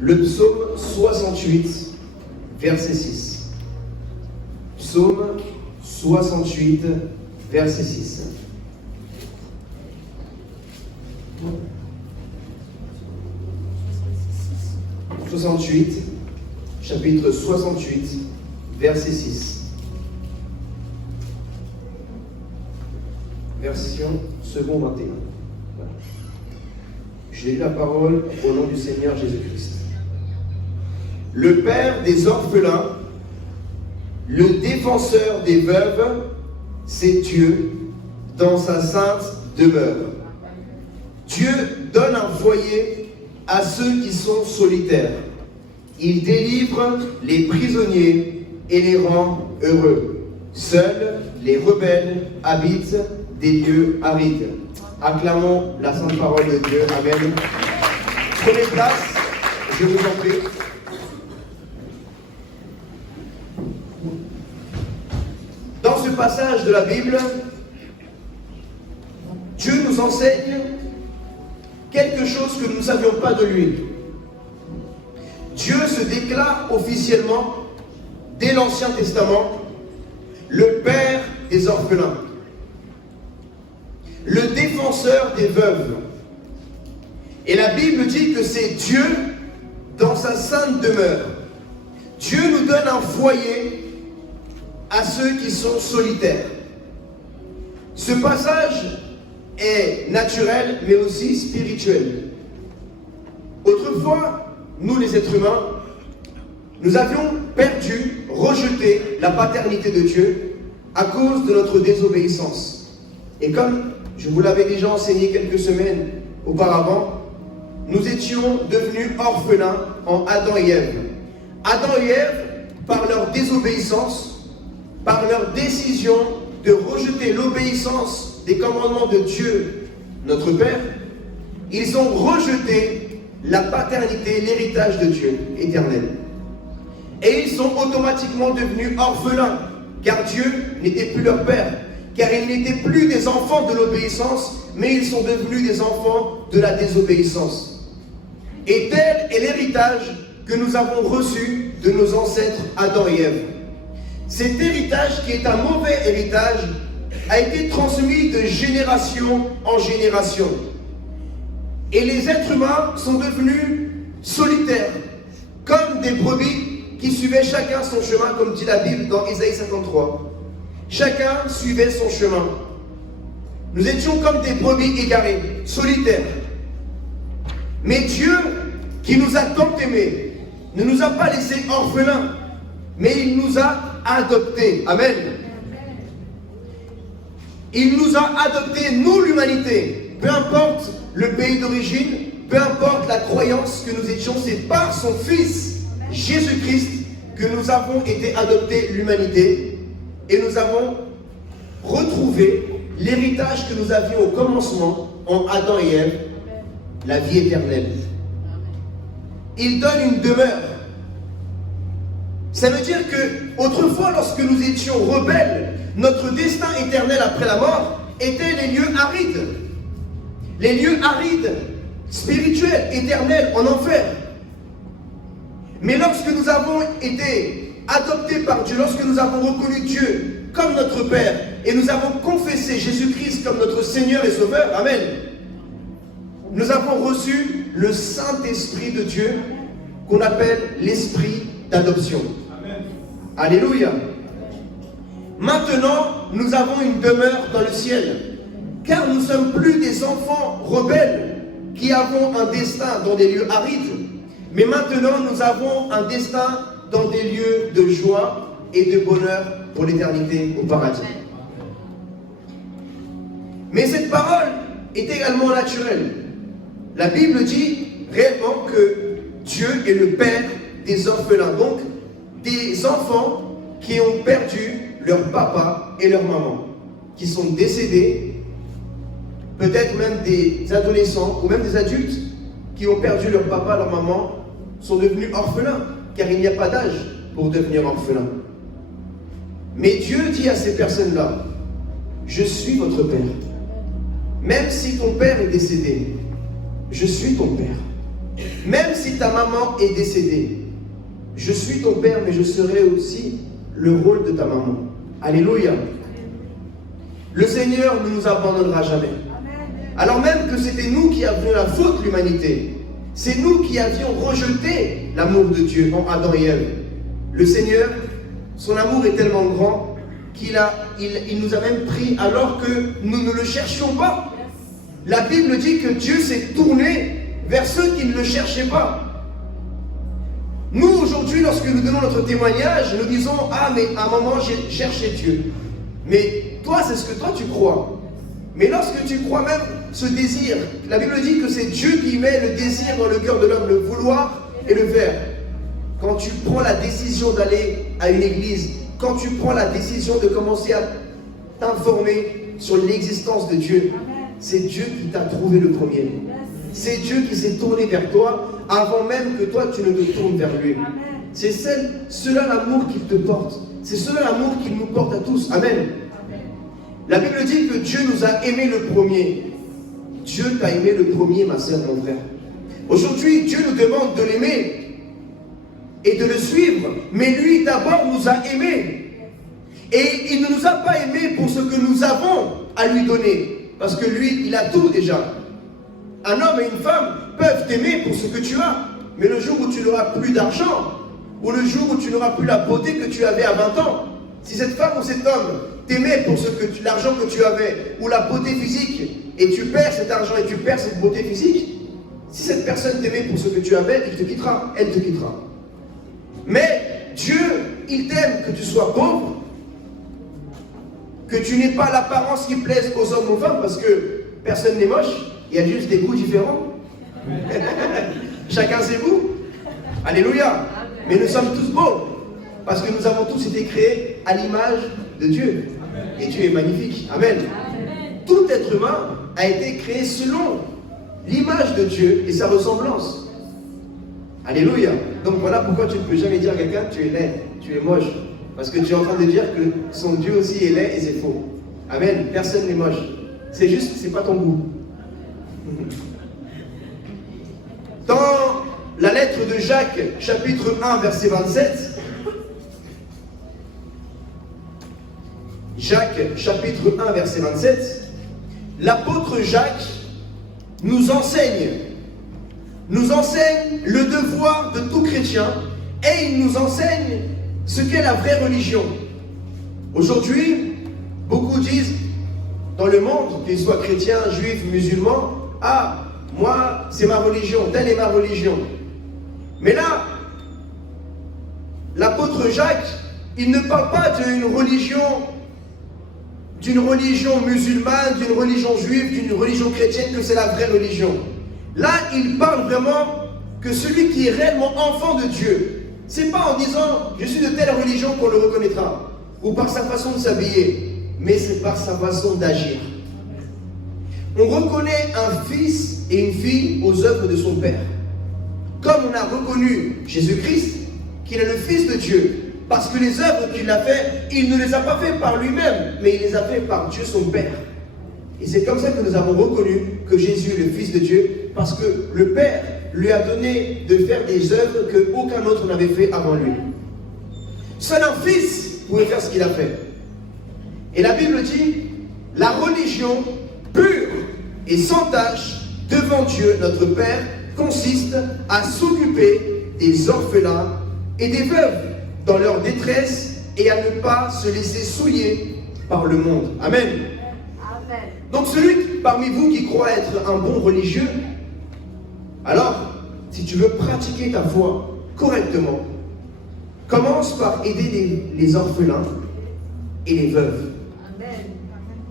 le psaume 68, verset 6. Psaume 68, verset 6. Chapitre 68, verset 6. Version second 21. Voilà. Je lis la parole au nom du Seigneur Jésus-Christ. Le Père des orphelins, le défenseur des veuves, c'est Dieu dans sa sainte demeure. Dieu donne un foyer à ceux qui sont solitaires. Il délivre les prisonniers et les rend heureux. Seuls les rebelles habitent des lieux arides. Acclamons la sainte parole de Dieu. Amen. Prenez place, je vous en prie. Dans ce passage de la Bible, Dieu nous enseigne quelque chose que nous ne savions pas de lui. Dieu se déclare officiellement, dès l'Ancien Testament, le Père des orphelins, le défenseur des veuves. Et la Bible dit que c'est Dieu dans sa sainte demeure. Dieu nous donne un foyer à ceux qui sont solitaires. Ce passage est naturel, mais aussi spirituel. Autrefois, nous les êtres humains, nous avions perdu, rejeté la paternité de Dieu à cause de notre désobéissance. Et comme je vous l'avais déjà enseigné quelques semaines auparavant, nous étions devenus orphelins en Adam et Ève. Adam et Ève, par leur désobéissance, par leur décision de rejeter l'obéissance des commandements de Dieu, notre Père, ils ont rejeté la paternité, l'héritage de Dieu éternel. Et ils sont automatiquement devenus orphelins, car Dieu n'était plus leur Père, car ils n'étaient plus des enfants de l'obéissance, mais ils sont devenus des enfants de la désobéissance. Et tel est l'héritage que nous avons reçu de nos ancêtres Adam et Ève. Cet héritage, qui est un mauvais héritage, a été transmis de génération en génération. Et les êtres humains sont devenus solitaires, comme des brebis qui suivaient chacun son chemin, comme dit la Bible dans Ésaïe 53. Chacun suivait son chemin. Nous étions comme des brebis égarées, solitaires. Mais Dieu, qui nous a tant aimés, ne nous a pas laissés orphelins, mais il nous a adoptés. Amen. Il nous a adoptés, nous l'humanité, peu importe le pays d'origine, peu importe la croyance que nous étions, c'est par son Fils, Jésus-Christ, que nous avons été adoptés, l'humanité, et nous avons retrouvé l'héritage que nous avions au commencement en Adam et Ève, la vie éternelle. Il donne une demeure. Ça veut dire que autrefois, lorsque nous étions rebelles, notre destin éternel après la mort était les lieux arides. Les lieux arides, spirituels, éternels, en enfer. Mais lorsque nous avons été adoptés par Dieu, lorsque nous avons reconnu Dieu comme notre Père, et nous avons confessé Jésus-Christ comme notre Seigneur et Sauveur, Amen, nous avons reçu le Saint-Esprit de Dieu, qu'on appelle l'Esprit d'adoption. Amen. Alléluia. Maintenant, nous avons une demeure dans le ciel, car nous ne sommes plus des enfants rebelles qui avons un destin dans des lieux arides, mais maintenant nous avons un destin dans des lieux de joie et de bonheur pour l'éternité au paradis. Mais cette parole est également naturelle. La Bible dit réellement que Dieu est le Père des orphelins, donc des enfants qui ont perdu leur papa et leur maman, qui sont décédés, peut-être même des adolescents ou même des adultes qui ont perdu leur papa, leur maman, sont devenus orphelins, car il n'y a pas d'âge pour devenir orphelin. Mais Dieu dit à ces personnes-là, je suis votre Père. Même si ton père est décédé, je suis ton Père. même si ta maman est décédée, je suis ton père, mais je serai aussi le rôle de ta maman. Alléluia. Le Seigneur ne nous abandonnera jamais. Alors même que c'était nous qui avions la faute, l'humanité. C'est nous qui avions rejeté l'amour de Dieu en Adam et Ève. Le Seigneur, son amour est tellement grand qu'il nous a même pris alors que nous ne le cherchions pas. La Bible dit que Dieu s'est tourné vers ceux qui ne le cherchaient pas. Nous, aujourd'hui, lorsque nous donnons notre témoignage, nous disons « Ah, mais à un moment, j'ai cherché Dieu. » Mais toi, c'est ce que toi, tu crois. Mais lorsque tu crois même ce désir, la Bible dit que c'est Dieu qui met le désir dans le cœur de l'homme, le vouloir et le faire. Quand tu prends la décision d'aller à une église, quand tu prends la décision de commencer à t'informer sur l'existence de Dieu, c'est Dieu qui t'a trouvé le premier. C'est Dieu qui s'est tourné vers toi avant même que toi tu ne te tournes vers lui. C'est cela l'amour qu'il te porte. C'est cela l'amour qu'il nous porte à tous. Amen. La Bible dit que Dieu nous a aimés le premier. Dieu t'a aimé le premier, ma sœur, mon frère. Aujourd'hui, Dieu nous demande de l'aimer et de le suivre. Mais lui, d'abord, nous a aimés. Et il ne nous a pas aimés pour ce que nous avons à lui donner. Parce que lui, il a tout déjà. Un homme et une femme peuvent t'aimer pour ce que tu as. Mais le jour où tu n'auras plus d'argent, ou le jour où tu n'auras plus la beauté que tu avais à 20 ans, si cette femme ou cet homme t'aimait pour l'argent que tu avais, ou la beauté physique, et tu perds cet argent et tu perds cette beauté physique, si cette personne t'aimait pour ce que tu avais, il te quittera, elle te quittera. Mais Dieu, il t'aime que tu sois pauvre, que tu n'aies pas l'apparence qui plaise aux hommes ou aux femmes, parce que personne n'est moche, il y a juste des goûts différents. Chacun ses goûts. Alléluia. Mais nous sommes tous beaux, parce que nous avons tous été créés à l'image de Dieu. Et Dieu est magnifique. Amen. Tout être humain a été créé selon l'image de Dieu et sa ressemblance. Alléluia. Donc voilà pourquoi tu ne peux jamais dire à quelqu'un tu es laid, tu es moche. Parce que tu es en train de dire que son Dieu aussi est laid et c'est faux. Amen. Personne n'est moche. C'est juste, c'est pas ton goût. Dans la lettre de Jacques, chapitre 1, verset 27, Jacques, chapitre 1, verset 27, l'apôtre Jacques nous enseigne le devoir de tout chrétien et il nous enseigne ce qu'est la vraie religion. Aujourd'hui, beaucoup disent dans le monde, qu'ils soient chrétiens, juifs, musulmans, ah, moi, c'est ma religion, telle est ma religion. Mais là, l'apôtre Jacques, il ne parle pas d'une religion musulmane, d'une religion juive, d'une religion chrétienne, que c'est la vraie religion. Là, il parle vraiment que celui qui est réellement enfant de Dieu, c'est pas en disant je suis de telle religion qu'on le reconnaîtra, ou par sa façon de s'habiller, mais c'est par sa façon d'agir. On reconnaît un fils et une fille aux œuvres de son Père. Comme on a reconnu Jésus-Christ, qu'il est le Fils de Dieu, parce que les œuvres qu'il a faites, il ne les a pas faites par lui-même, mais il les a faites par Dieu son Père. Et c'est comme ça que nous avons reconnu que Jésus est le Fils de Dieu, parce que le Père lui a donné de faire des œuvres qu'aucun autre n'avait fait avant lui. Seul un Fils pouvait faire ce qu'il a fait. Et la Bible dit, la religion pure et sans tache devant Dieu, notre Père, consiste à s'occuper des orphelins et des veuves dans leur détresse et à ne pas se laisser souiller par le monde. Amen. Amen. Donc celui parmi vous qui croit être un bon religieux, alors, si tu veux pratiquer ta foi correctement, commence par aider les orphelins et les veuves. Amen.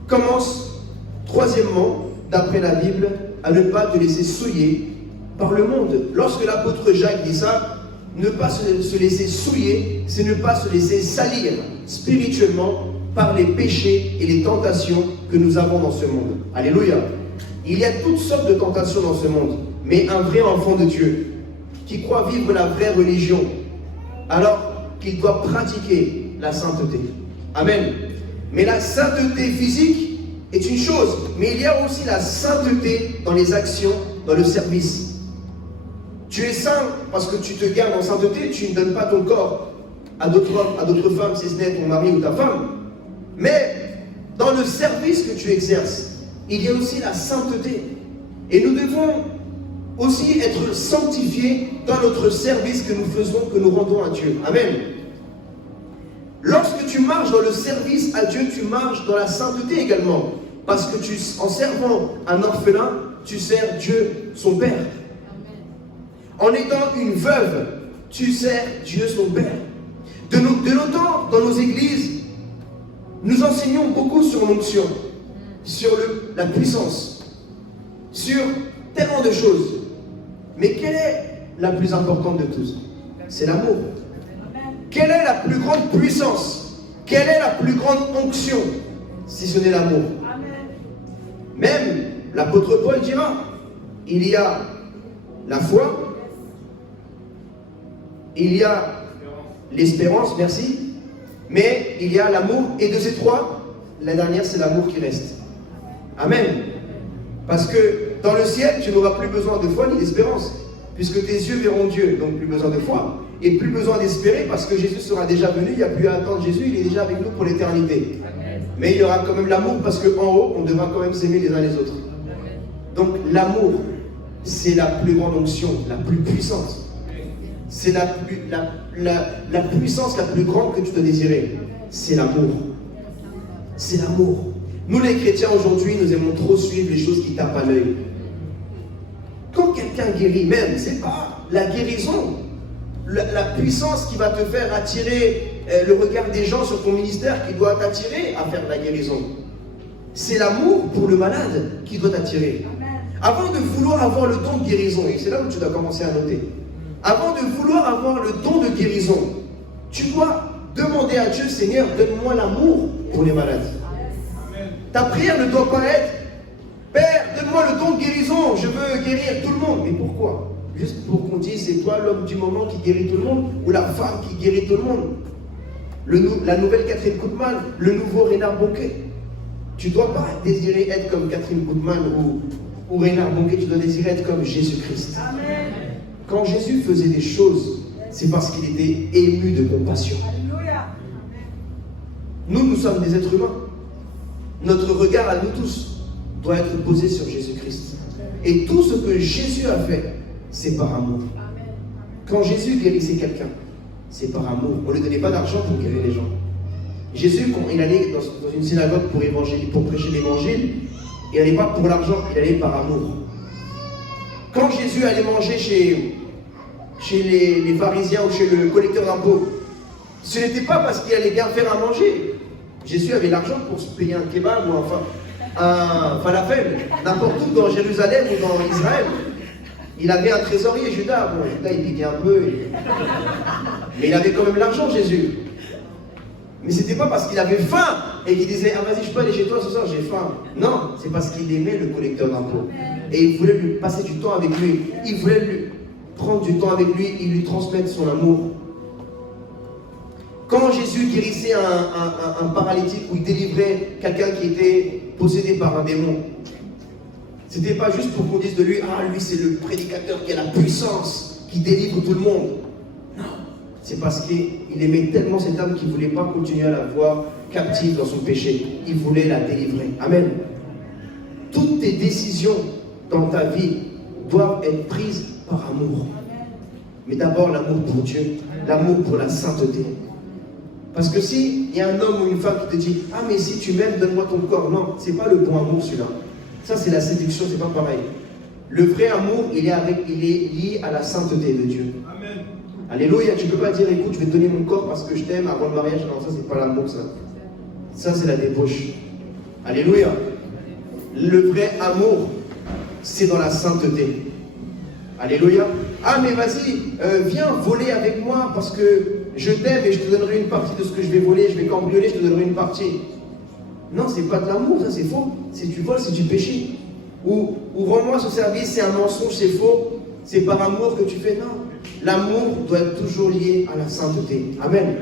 Commence, troisièmement, d'après la Bible, à ne pas te laisser souiller par le monde. Lorsque l'apôtre Jacques dit ça, ne pas se laisser souiller, c'est ne pas se laisser salir spirituellement par les péchés et les tentations que nous avons dans ce monde. Alléluia. Il y a toutes sortes de tentations dans ce monde, mais un vrai enfant de Dieu qui croit vivre la vraie religion, alors qu'il doit pratiquer la sainteté. Amen. Mais la sainteté physique est une chose, mais il y a aussi la sainteté dans les actions, dans le service. Tu es saint parce que tu te gardes en sainteté, tu ne donnes pas ton corps à d'autres hommes, à d'autres femmes, si ce n'est ton mari ou ta femme. Mais dans le service que tu exerces, il y a aussi la sainteté. Et nous devons aussi être sanctifiés dans notre service que nous faisons, que nous rendons à Dieu. Amen. Lorsque tu marches dans le service à Dieu, tu marches dans la sainteté également. Parce que en servant un orphelin, tu sers Dieu, son Père. En étant une veuve, tu sers Dieu, son Père. De nos temps, dans nos églises, nous enseignons beaucoup sur l'onction, sur la puissance, sur tellement de choses. Mais quelle est la plus importante de tous? C'est l'amour. Quelle est la plus grande puissance? Quelle est la plus grande onction, si ce n'est l'amour? Même l'apôtre Paul dira, il y a la foi, il y a l'espérance, merci, mais il y a l'amour, et de ces trois, la dernière c'est l'amour qui reste. Amen. Parce que dans le ciel, tu n'auras plus besoin de foi ni d'espérance, puisque tes yeux verront Dieu, donc plus besoin de foi, et plus besoin d'espérer, parce que Jésus sera déjà venu, il n'y a plus à attendre Jésus, il est déjà avec nous pour l'éternité. Mais il y aura quand même l'amour, parce qu'en haut, on devra quand même s'aimer les uns les autres. Donc l'amour, c'est la plus grande onction, la plus puissante. C'est la puissance la plus grande que tu dois désirer. C'est l'amour. C'est l'amour. Nous les chrétiens aujourd'hui, nous aimons trop suivre les choses qui tapent à l'œil. Quand quelqu'un guérit même, c'est pas la guérison, la puissance qui va te faire attirer le regard des gens sur ton ministère qui doit t'attirer à faire la guérison. C'est l'amour pour le malade qui doit t'attirer. Avant de vouloir avoir le don de guérison, et c'est là où tu dois commencer à noter, avant de vouloir avoir le don de guérison, tu dois demander à Dieu, Seigneur, donne-moi l'amour pour les malades. Ta prière ne doit pas être, Père, donne-moi le don de guérison, je veux guérir tout le monde. Mais pourquoi? Juste pour qu'on dise, c'est toi l'homme du moment qui guérit tout le monde, ou la femme qui guérit tout le monde. La nouvelle Catherine Koutman, le nouveau Reinhard Bonnke. Tu ne dois pas désirer être comme Catherine Koutman ou Reinhard Bonnke, tu dois désirer être comme Jésus-Christ. Amen. Quand Jésus faisait des choses, c'est parce qu'il était ému de compassion. Alléluia. Nous sommes des êtres humains. Notre regard à nous tous doit être posé sur Jésus-Christ. Et tout ce que Jésus a fait, c'est par amour. Quand Jésus guérissait quelqu'un, c'est par amour. On ne lui donnait pas d'argent pour guérir les gens. Jésus, quand il allait dans une synagogue pour prêcher l'évangile, il n'allait pas pour l'argent, il allait par amour. Quand Jésus allait manger chez les pharisiens ou chez le collecteur d'impôts, ce n'était pas parce qu'il allait bien faire à manger. Jésus avait l'argent pour se payer un kebab ou un falafel, n'importe où dans Jérusalem ou dans Israël. Il avait un trésorier, Judas. Bon, Judas, il piquait un peu. Mais il avait quand même l'argent, Jésus. Mais ce n'était pas parce qu'il avait faim et qu'il disait, ah vas-y, je peux aller chez toi ce soir, j'ai faim. Non, c'est parce qu'il aimait le collecteur d'impôts. Et il voulait lui passer du temps avec lui. Il voulait lui prendre du temps avec lui et lui transmettre son amour. Quand Jésus guérissait un paralytique ou il délivrait quelqu'un qui était possédé par un démon, c'était pas juste pour qu'on dise de lui, ah lui c'est le prédicateur qui a la puissance, qui délivre tout le monde. Non, c'est parce qu'il aimait tellement cette âme qu'il ne voulait pas continuer à la voir captive dans son péché. Il voulait la délivrer. Amen. Toutes tes décisions dans ta vie doivent être prises par amour. Mais d'abord l'amour pour Dieu, l'amour pour la sainteté. Parce que si il y a un homme ou une femme qui te dit, ah mais si tu m'aimes, donne-moi ton corps. Non, c'est pas le bon amour celui-là. Ça c'est la séduction, c'est pas pareil. Le vrai amour, il est lié à la sainteté de Dieu. Amen. Alléluia, tu ne peux pas dire, écoute, je vais te donner mon corps parce que je t'aime avant le mariage. Non, ça c'est pas l'amour, ça. Ça c'est la débauche. Alléluia. Le vrai amour, c'est dans la sainteté. Alléluia. Ah mais vas-y, viens voler avec moi parce que je t'aime et je te donnerai une partie de ce que je vais voler, je vais cambrioler, je te donnerai une partie. Non, c'est pas de l'amour, ça c'est faux. Si tu voles, c'est du péché. Ou rends-moi ce service, c'est un mensonge, c'est faux. C'est par amour que tu fais. Non. L'amour doit être toujours lié à la sainteté. Amen.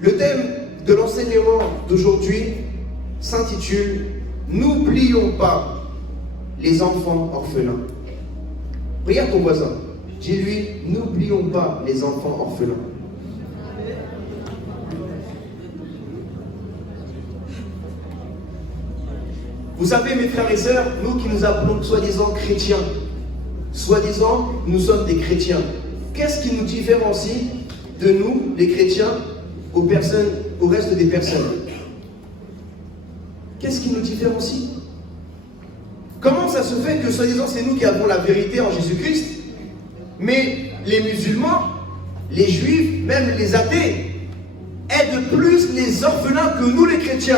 Le thème de l'enseignement d'aujourd'hui s'intitule « N'oublions pas les enfants orphelins. Regarde ton voisin. Dis-lui, n'oublions pas les enfants orphelins. Vous savez, mes frères et sœurs, nous qui nous appelons soi-disant chrétiens, soi-disant, nous sommes des chrétiens. Qu'est-ce qui nous différencie de nous, les chrétiens, au reste des personnes? Qu'est-ce qui nous différencie? Comment ça se fait que, soi-disant, c'est nous qui avons la vérité en Jésus-Christ, mais les musulmans, les juifs, même les athées, aident plus les orphelins que nous, les chrétiens?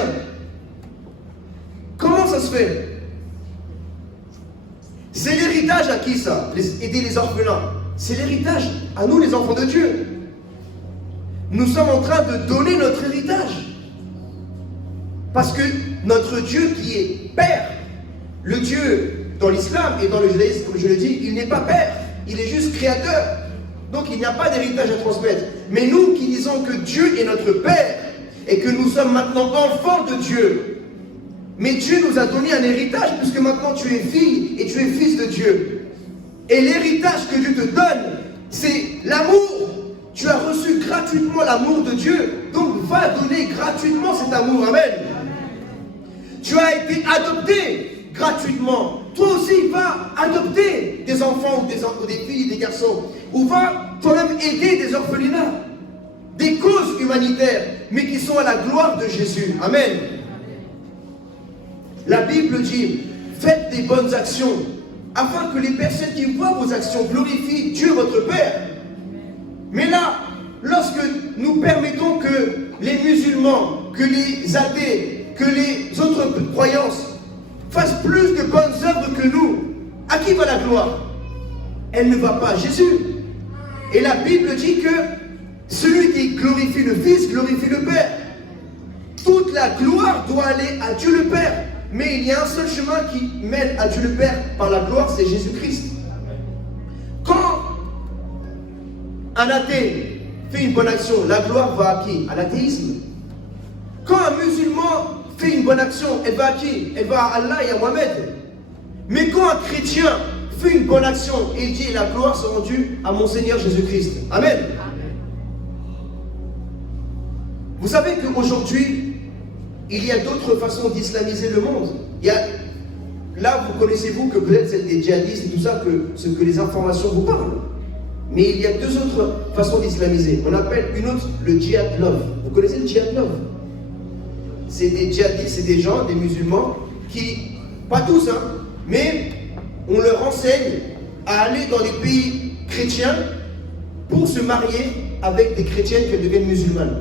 Comment ça se fait? C'est l'héritage à qui ça? Aider les orphelins. C'est l'héritage à nous, les enfants de Dieu. Nous sommes en train de donner notre héritage. Parce que notre Dieu qui est Père, le Dieu dans l'islam et dans le judaïsme, comme je le dis, il n'est pas Père, il est juste Créateur. Donc il n'y a pas d'héritage à transmettre. Mais nous qui disons que Dieu est notre Père et que nous sommes maintenant enfants de Dieu, mais Dieu nous a donné un héritage puisque maintenant tu es fille et tu es fils de Dieu. Et l'héritage que Dieu te donne, c'est l'amour. Tu as reçu gratuitement l'amour de Dieu. Donc va donner gratuitement cet amour. Amen. Tu as été adopté gratuitement. Toi aussi va adopter des enfants ou des filles, des garçons. Ou va toi-même aider des orphelinats. Des causes humanitaires, mais qui sont à la gloire de Jésus. Amen. La Bible dit, faites des bonnes actions, afin que les personnes qui voient vos actions glorifient Dieu votre Père. Mais là, lorsque nous permettons que les musulmans, que les athées, que les autres croyances fassent plus de bonnes œuvres que nous, à qui va la gloire? Elle ne va pas à Jésus. Et la Bible dit que celui qui glorifie le Fils glorifie le Père. Toute la gloire doit aller à Dieu le Père. Mais il y a un seul chemin qui mène à Dieu le Père par la gloire, c'est Jésus-Christ. Quand un athée fait une bonne action, la gloire va à qui? À l'athéisme. Quand un musulman fait une bonne action, elle va à qui? Elle va à Allah et à Mohamed. Mais quand un chrétien fait une bonne action, il dit la gloire sera rendue à mon Seigneur Jésus-Christ. Amen. Vous savez qu'aujourd'hui, il y a d'autres façons d'islamiser le monde. Là, vous connaissez-vous que peut-être c'est des djihadistes et tout ça, ce que les informations vous parlent. Mais il y a deux autres façons d'islamiser. On appelle une autre le djihad love. Vous connaissez le djihad love? C'est des djihadistes, c'est des gens, des musulmans, qui, pas tous, hein, mais on leur enseigne à aller dans les pays chrétiens pour se marier avec des chrétiennes qui deviennent musulmanes.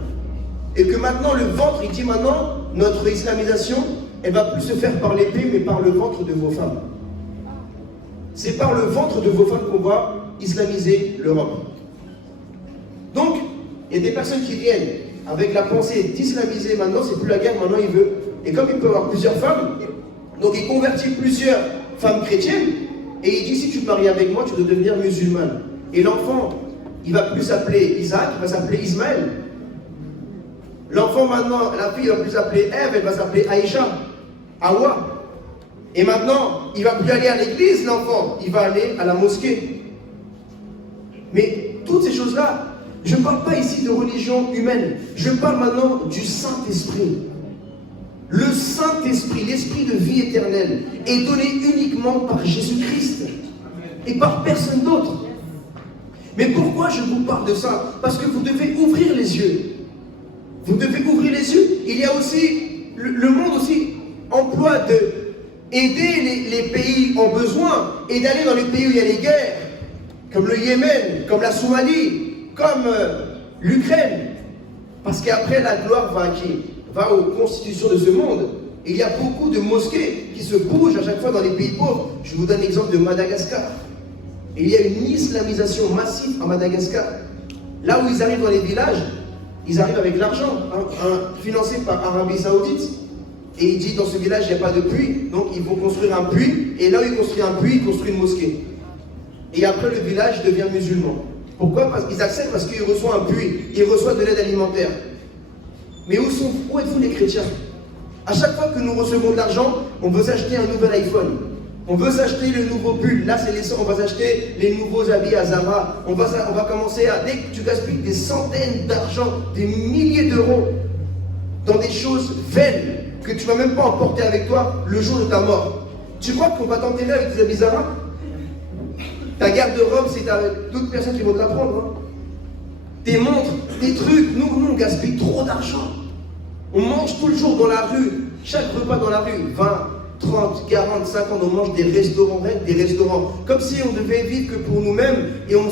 Et que maintenant, le ventre, il dit maintenant, notre islamisation, elle va plus se faire par l'épée, mais par le ventre de vos femmes. C'est par le ventre de vos femmes qu'on va islamiser l'Europe. Donc, il y a des personnes qui viennent avec la pensée d'islamiser maintenant, c'est plus la guerre, maintenant il veut. Et comme il peut avoir plusieurs femmes, donc il convertit plusieurs femmes chrétiennes, et il dit, si tu te maries avec moi, tu dois devenir musulmane. Et l'enfant, il va plus s'appeler Isaac, il va s'appeler Ismaël. L'enfant maintenant, la fille, elle va plus s'appeler Ève, elle va s'appeler Aïcha, Hawa. Et maintenant, il ne va plus aller à l'église, l'enfant, il va aller à la mosquée. Mais toutes ces choses-là, je ne parle pas ici de religion humaine, je parle maintenant du Saint-Esprit. Le Saint-Esprit, l'Esprit de vie éternelle, est donné uniquement par Jésus-Christ et par personne d'autre. Mais pourquoi je vous parle de ça? Parce que vous devez ouvrir les yeux. Vous devez ouvrir les yeux. Il y a aussi, le monde aussi emploie d'aider les pays en besoin et d'aller dans les pays où il y a les guerres, comme le Yémen, comme la Somalie, comme l'Ukraine. Parce qu'après, la gloire va à qui? Va aux constitutions de ce monde. Et il y a beaucoup de mosquées qui se bougent à chaque fois dans les pays pauvres. Je vous donne l'exemple de Madagascar. Et il y a une islamisation massive à Madagascar. Là où ils arrivent dans les villages, ils arrivent avec l'argent financé par Arabie Saoudite. Et il dit dans ce village, il n'y a pas de puits. Donc ils vont construire un puits. Et là où ils construisent un puits, ils construisent une mosquée. Et après, le village devient musulman. Pourquoi? Parce qu'ils acceptent, parce qu'ils reçoivent un puits. Ils reçoivent de l'aide alimentaire. Mais où êtes-vous les chrétiens? À chaque fois que nous recevons de l'argent, on veut s'acheter un nouvel iPhone. On veut s'acheter le nouveau pull. Là, c'est les on va s'acheter les nouveaux habits à Zara. On va commencer à... Dès que tu gaspilles des centaines d'argent, des milliers d'euros dans des choses vaines que tu ne vas même pas emporter avec toi le jour de ta mort. Tu crois qu'on va t'enterrer avec des habits Zara? Ta garde-robe, c'est d'autres personnes qui vont te la prendre. Hein. Tes montres, tes trucs. Nous, on gaspille trop d'argent. On mange tout le jour dans la rue. Chaque repas dans la rue, 20, 30, 40, 50, on mange des restaurants, comme si on devait vivre que pour nous-mêmes, et on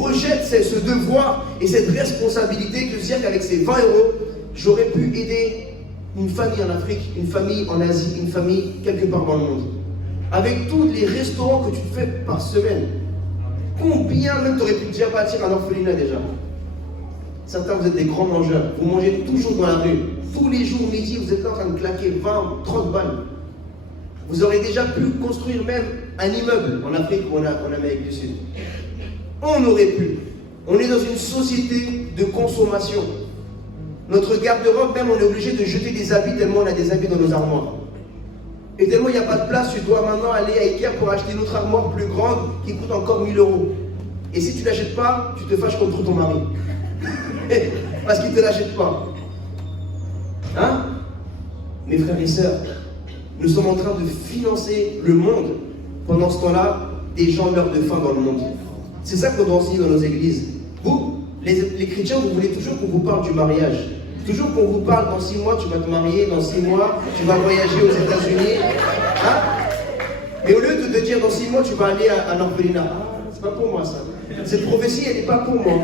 rejette ce devoir et cette responsabilité que dire qu'avec ces 20 euros, j'aurais pu aider une famille en Afrique, une famille en Asie, une famille quelque part dans le monde. Avec tous les restaurants que tu fais par semaine, combien même tu aurais pu déjà bâtir un orphelinat déjà? Certains, vous êtes des grands mangeurs, vous mangez toujours dans la rue. Tous les jours midi, vous êtes là en train de claquer 20, 30 balles. Vous aurez déjà pu construire même un immeuble en Afrique ou en Amérique du Sud. On aurait pu. On est dans une société de consommation. Notre garde-robe, même, on est obligé de jeter des habits tellement on a des habits dans nos armoires. Et tellement il n'y a pas de place, tu dois maintenant aller à Ikea pour acheter une autre armoire plus grande qui coûte encore 1000 euros. Et si tu ne l'achètes pas, tu te fâches contre ton mari. Parce qu'il ne te l'achète pas. Hein? Mes frères et sœurs, nous sommes en train de financer le monde. Pendant ce temps-là, des gens meurent de faim dans le monde. C'est ça qu'on doit enseigner dans nos églises. Vous, les chrétiens, vous voulez toujours qu'on vous parle du mariage. Toujours qu'on vous parle, dans 6 mois, tu vas te marier, dans 6 mois, tu vas voyager aux États-Unis. Hein? Mais au lieu de te dire, dans 6 mois, tu vas aller à un orphelinat. Ah, c'est pas pour moi ça. Cette prophétie, elle n'est pas pour moi.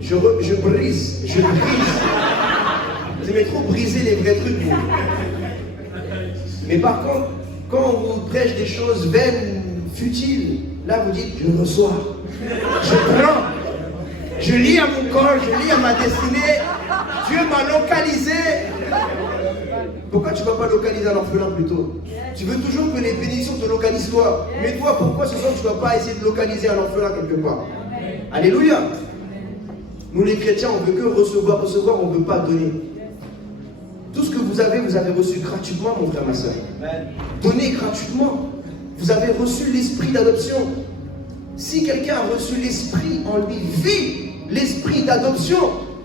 Je brise. Vous aimez trop briser les vrais trucs, vous. Mais par contre, quand on vous prêche des choses vaines, futiles, là vous dites, je reçois, je prends, je lis à mon corps, je lis à ma destinée, Dieu m'a localisé. Pourquoi tu ne vas pas localiser un orphelin plutôt? Tu veux toujours que les bénédictions te localisent toi. Mais toi, pourquoi ce soir tu ne vas pas essayer de localiser un orphelin quelque part? Alléluia. Nous les chrétiens, on ne veut que recevoir, on ne veut pas donner. Tout ce que vous avez reçu gratuitement, mon frère, ma soeur. Donnez gratuitement. Vous avez reçu l'esprit d'adoption. Si quelqu'un a reçu l'esprit en lui, vit l'esprit d'adoption,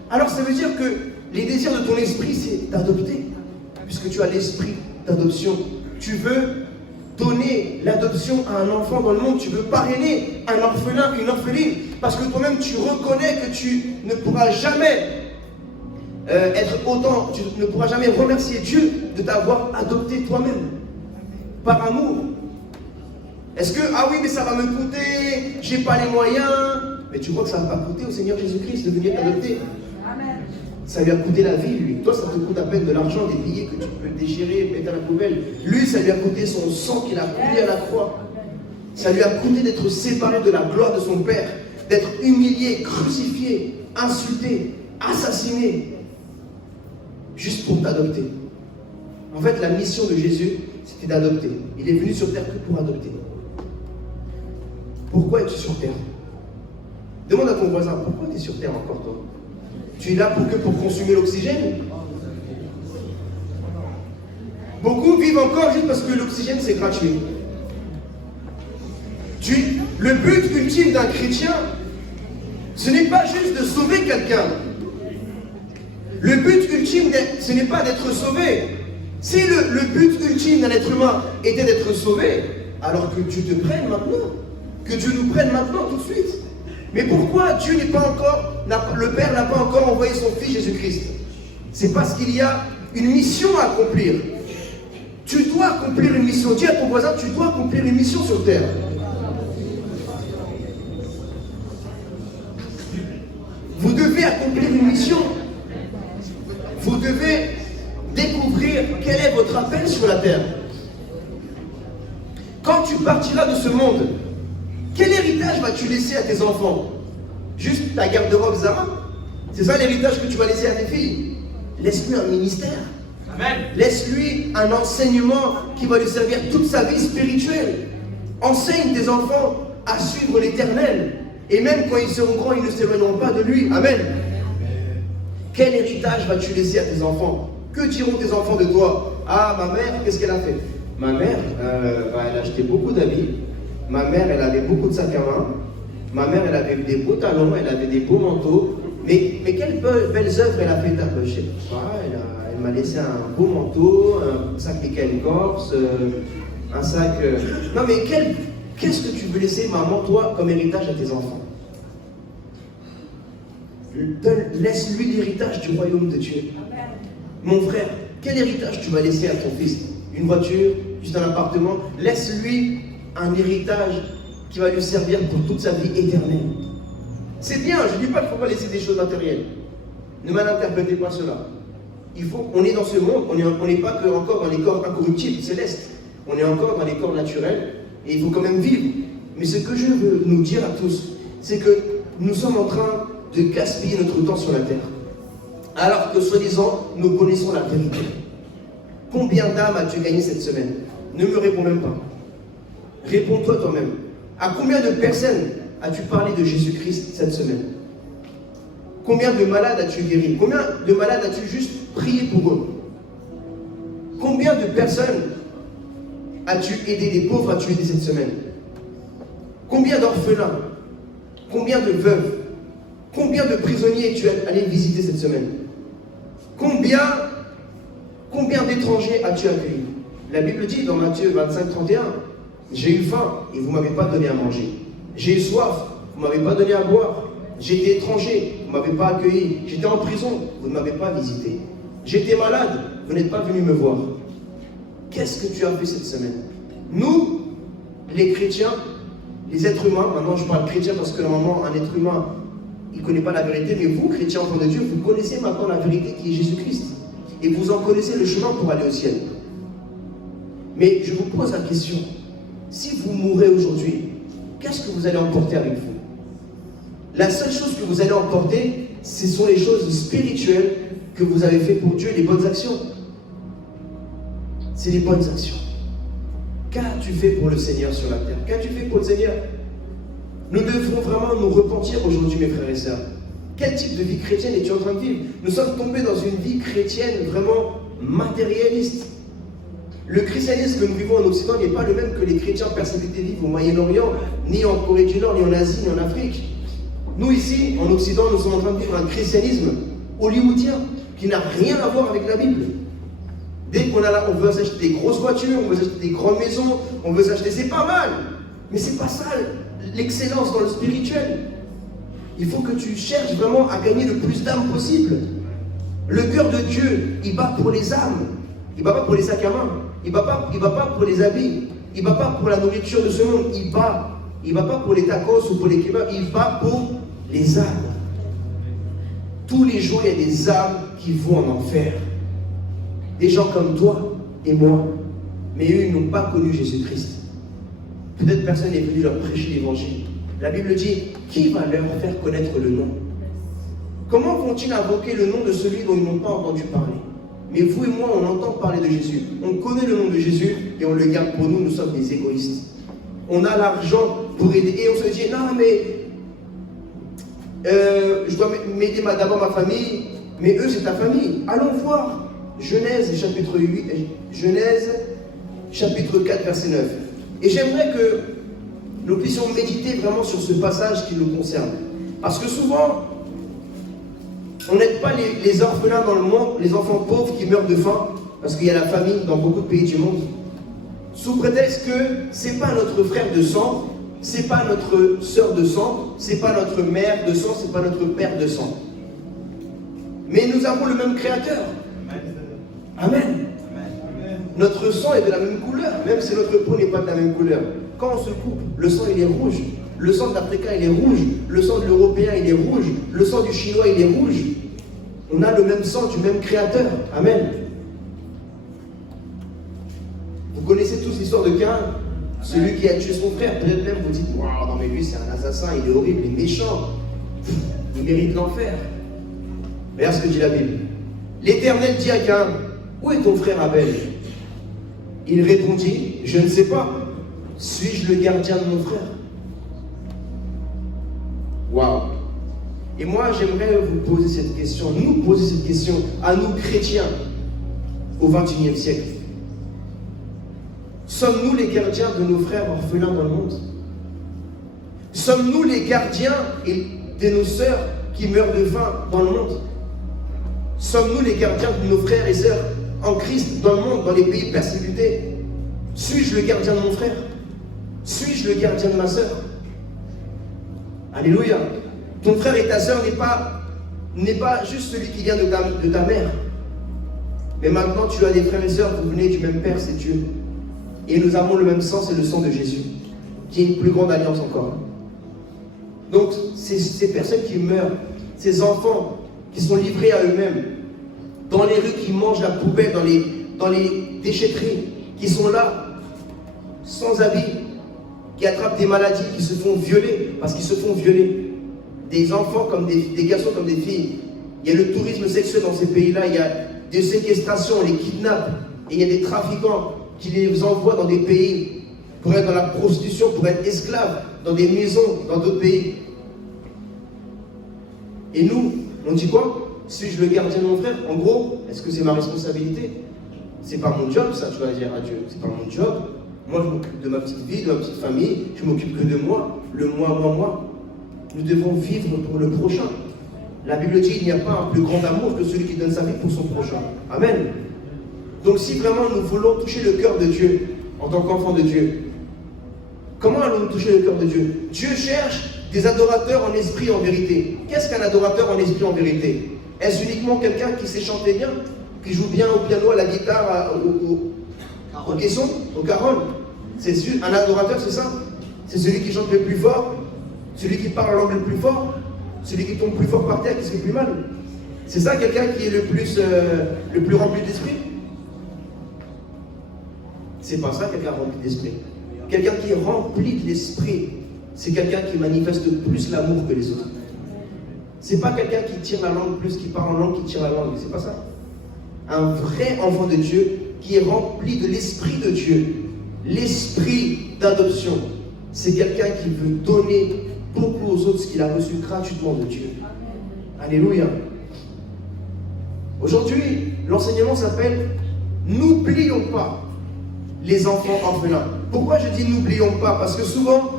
alors ça veut dire que les désirs de ton esprit, c'est d'adopter. Puisque tu as l'esprit d'adoption. Tu veux donner l'adoption à un enfant dans le monde, tu veux parrainer un orphelin, une orpheline, parce que toi-même tu reconnais que tu ne pourras jamais tu ne pourras jamais remercier Dieu de t'avoir adopté toi-même, par amour. Est-ce que, ah oui, mais ça va me coûter, j'ai pas les moyens, mais tu crois que ça va pas coûter au Seigneur Jésus-Christ de venir t'adopter? Ça lui a coûté la vie, lui. Toi, ça te coûte à peine de l'argent, des billets que tu peux déchirer, mettre à la poubelle. Lui, ça lui a coûté son sang qu'il a coulé à la croix. Ça lui a coûté d'être séparé de la gloire de son Père, d'être humilié, crucifié, insulté, assassiné, juste pour t'adopter. En fait, la mission de Jésus, c'était d'adopter. Il est venu sur terre que pour adopter. Pourquoi es-tu sur terre? Demande à ton voisin, pourquoi tu es sur terre encore, toi? Tu es là pour consommer l'oxygène? Beaucoup vivent encore juste parce que l'oxygène c'est gratuit. Le but ultime d'un chrétien, ce n'est pas juste de sauver quelqu'un. Le but ultime, ce n'est pas d'être sauvé. Si le but ultime d'un être humain était d'être sauvé, alors que Dieu te prenne maintenant, que Dieu nous prenne maintenant tout de suite. Mais pourquoi Dieu n'est pas encore, le Père n'a pas encore envoyé son Fils Jésus-Christ? C'est parce qu'il y a une mission à accomplir. Tu dois accomplir une mission. Dis à ton voisin, tu dois accomplir une mission sur terre. Vous devez accomplir une mission. Vous devez découvrir quel est votre appel sur la terre. Quand tu partiras de ce monde, quel héritage vas-tu laisser à tes enfants? Juste ta garde-robe Zara? C'est ça l'héritage que tu vas laisser à tes filles? Laisse-lui un ministère. Amen. Laisse-lui un enseignement qui va lui servir toute sa vie spirituelle. Enseigne tes enfants à suivre l'Éternel. Et même quand ils seront grands, ils ne s'éloigneront pas de lui. Amen. Quel héritage vas-tu laisser à tes enfants? Que diront tes enfants de toi? Ah, ma mère, qu'est-ce qu'elle a fait? Ma mère, elle achetait beaucoup d'habits. Ma mère, elle avait beaucoup de sacs à main. Ma mère, elle avait des beaux talons, elle avait des beaux manteaux. Mais quelles belles œuvres elle a fait je sais pas, elle m'a laissé un beau manteau, un sac Michael Kors, un sac... Non mais qu'est-ce que tu veux laisser, maman, toi, comme héritage à tes enfants? Laisse-lui l'héritage du royaume de Dieu. Amen. Mon frère, quel héritage tu vas laisser à ton fils? Une voiture, juste un appartement? Laisse-lui un héritage qui va lui servir pour toute sa vie éternelle. C'est bien, je ne dis pas qu'il ne faut pas laisser des choses matérielles. Ne malinterprétez pas cela. On est dans ce monde, on n'est pas encore dans les corps incorruptibles, célestes. On est encore dans les corps naturels et il faut quand même vivre. Mais ce que je veux nous dire à tous, c'est que nous sommes en train de gaspiller notre temps sur la terre. Alors que soi-disant, nous connaissons la vérité. Combien d'âmes as-tu gagné cette semaine? Ne me réponds même pas. Réponds-toi toi-même. À combien de personnes as-tu parlé de Jésus-Christ cette semaine? Combien de malades as-tu guéri? Combien de malades as-tu juste prié pour eux? Combien de personnes as-tu aidé, des pauvres as-tu aidé cette semaine? Combien d'orphelins? Combien de veuves? Combien de prisonniers tu es allé visiter cette semaine? Combien d'étrangers as-tu accueillis? La Bible dit dans Matthieu 25, 31, j'ai eu faim et vous ne m'avez pas donné à manger. J'ai eu soif, vous ne m'avez pas donné à boire. J'étais étranger, vous ne m'avez pas accueilli. J'étais en prison, vous ne m'avez pas visité. J'étais malade, vous n'êtes pas venu me voir. Qu'est-ce que tu as fait cette semaine? Nous, les chrétiens, les êtres humains, maintenant je parle chrétien parce que normalement un être humain, il ne connaît pas la vérité, mais vous, chrétiens enfants de Dieu, vous connaissez maintenant la vérité qui est Jésus-Christ. Et vous en connaissez le chemin pour aller au ciel. Mais je vous pose la question, si vous mourrez aujourd'hui, qu'est-ce que vous allez emporter avec vous? La seule chose que vous allez emporter, ce sont les choses spirituelles que vous avez fait pour Dieu, les bonnes actions. C'est les bonnes actions. Qu'as-tu fait pour le Seigneur sur la terre? Qu'as-tu fait pour le Seigneur? Nous devons vraiment nous repentir aujourd'hui, mes frères et sœurs. Quel type de vie chrétienne es-tu en train de vivre? Nous sommes tombés dans une vie chrétienne vraiment matérialiste. Le christianisme que nous vivons en Occident n'est pas le même que les chrétiens persécutés vivent au Moyen-Orient, ni en Corée du Nord, ni en Asie, ni en Afrique. Nous ici, en Occident, nous sommes en train de vivre un christianisme hollywoodien qui n'a rien à voir avec la Bible. Dès qu'on on veut s'acheter des grosses voitures, on veut s'acheter des grandes maisons, on veut s'acheter, c'est pas mal. Mais c'est pas ça l'excellence dans le spirituel. Il faut que tu cherches vraiment à gagner le plus d'âmes possible. Le cœur de Dieu, il bat pour les âmes. Il ne bat pas pour les sacs à main. Il ne bat pas pour les habits. Il ne bat pas pour la nourriture de ce monde. Il bat pas pour les tacos ou pour les kebabs. Il bat pour les âmes. Tous les jours, il y a des âmes qui vont en enfer. Des gens comme toi et moi. Mais eux, ils n'ont pas connu Jésus-Christ. Peut-être personne n'est venu leur prêcher l'évangile. La Bible dit, qui va leur faire connaître le nom? Comment vont-ils invoquer le nom de celui dont ils n'ont pas entendu parler? Mais vous et moi, on entend parler de Jésus. On connaît le nom de Jésus et on le garde pour nous. Nous sommes des égoïstes. On a l'argent pour aider. Et on se dit, non mais, je dois m'aider d'abord ma famille. Mais eux, c'est ta famille. Allons voir. Genèse, chapitre 4, verset 9. Et j'aimerais que nous puissions méditer vraiment sur ce passage qui nous concerne. Parce que souvent, on n'aide pas les orphelins dans le monde, les enfants pauvres qui meurent de faim, parce qu'il y a la famine dans beaucoup de pays du monde, sous prétexte que ce n'est pas notre frère de sang, ce n'est pas notre sœur de sang, ce n'est pas notre mère de sang, ce n'est pas notre père de sang. Mais nous avons le même Créateur. Amen. Notre sang est de la même couleur, même si notre peau n'est pas de la même couleur. Quand on se coupe, le sang il est rouge. Le sang de l'Africain il est rouge. Le sang de l'Européen il est rouge. Le sang du Chinois il est rouge. On a le même sang du même Créateur. Amen. Vous connaissez tous l'histoire de Caïn, celui qui a tué son frère. Peut-être même vous dites, waouh, non mais lui c'est un assassin, il est horrible, il est méchant. Il mérite l'enfer. Regarde ce que dit la Bible. L'Éternel dit à Caïn, où est ton frère Abel? Il répondit, je ne sais pas. Suis-je le gardien de mon frère? Waouh! Et moi, j'aimerais vous poser cette question, nous poser cette question à nous chrétiens au XXIe siècle. Sommes-nous les gardiens de nos frères orphelins dans le monde? Sommes-nous les gardiens de nos sœurs qui meurent de faim dans le monde? Sommes-nous les gardiens de nos frères et sœurs en Christ dans le monde, dans les pays persécutés? Suis-je le gardien de mon frère? Suis-je le gardien de ma sœur? Alléluia. Ton frère et ta sœur n'est pas juste celui qui vient de ta mère. Mais maintenant, tu as des frères et sœurs, vous venez du même Père, c'est Dieu. Et nous avons le même sang, c'est le sang de Jésus, qui est une plus grande alliance encore. Donc, ces personnes qui meurent, ces enfants qui sont livrés à eux-mêmes, dans les rues, qui mangent la poubelle, dans les déchetteries, qui sont là, sans habit, qui attrapent des maladies, qui se font violer, parce qu'ils se font violer. Des enfants comme des garçons comme des filles. Il y a le tourisme sexuel dans ces pays-là, il y a des séquestrations, on les kidnappe, et il y a des trafiquants qui les envoient dans des pays pour être dans la prostitution, pour être esclaves, dans des maisons, dans d'autres pays. Et nous, on dit quoi? Suis-je le gardien de mon frère? En gros, est-ce que c'est ma responsabilité? C'est pas mon job, ça, tu vas dire à Dieu. C'est pas mon job. Moi, je m'occupe de ma petite vie, de ma petite famille. Je m'occupe que de moi. Le moi. Nous devons vivre pour le prochain. La Bible dit qu'il n'y a pas un plus grand amour que celui qui donne sa vie pour son prochain. Amen. Donc si vraiment nous voulons toucher le cœur de Dieu, en tant qu'enfant de Dieu, comment allons-nous toucher le cœur de Dieu? Dieu cherche des adorateurs en esprit et en vérité. Qu'est-ce qu'un adorateur en esprit et en vérité? Est-ce uniquement quelqu'un qui sait chanter bien, qui joue bien au piano, à la guitare, au caisson, au caron? C'est un adorateur, c'est ça? C'est celui qui chante le plus fort, celui qui parle langue le plus fort, celui qui tombe plus fort par terre, qui se fait plus mal. C'est ça quelqu'un qui est le plus rempli d'esprit? C'est pas ça quelqu'un rempli d'esprit. Quelqu'un qui est rempli de l'esprit, c'est quelqu'un qui manifeste plus l'amour que les autres. C'est pas quelqu'un qui tire la langue plus, qui parle en langue, qui tire la langue. C'est pas ça. Un vrai enfant de Dieu qui est rempli de l'esprit de Dieu, l'esprit d'adoption. C'est quelqu'un qui veut donner beaucoup aux autres ce qu'il a reçu gratuitement de Dieu. Alléluia. Aujourd'hui, l'enseignement s'appelle « N'oublions pas les enfants orphelins ». Pourquoi je dis « n'oublions pas » Parce que souvent,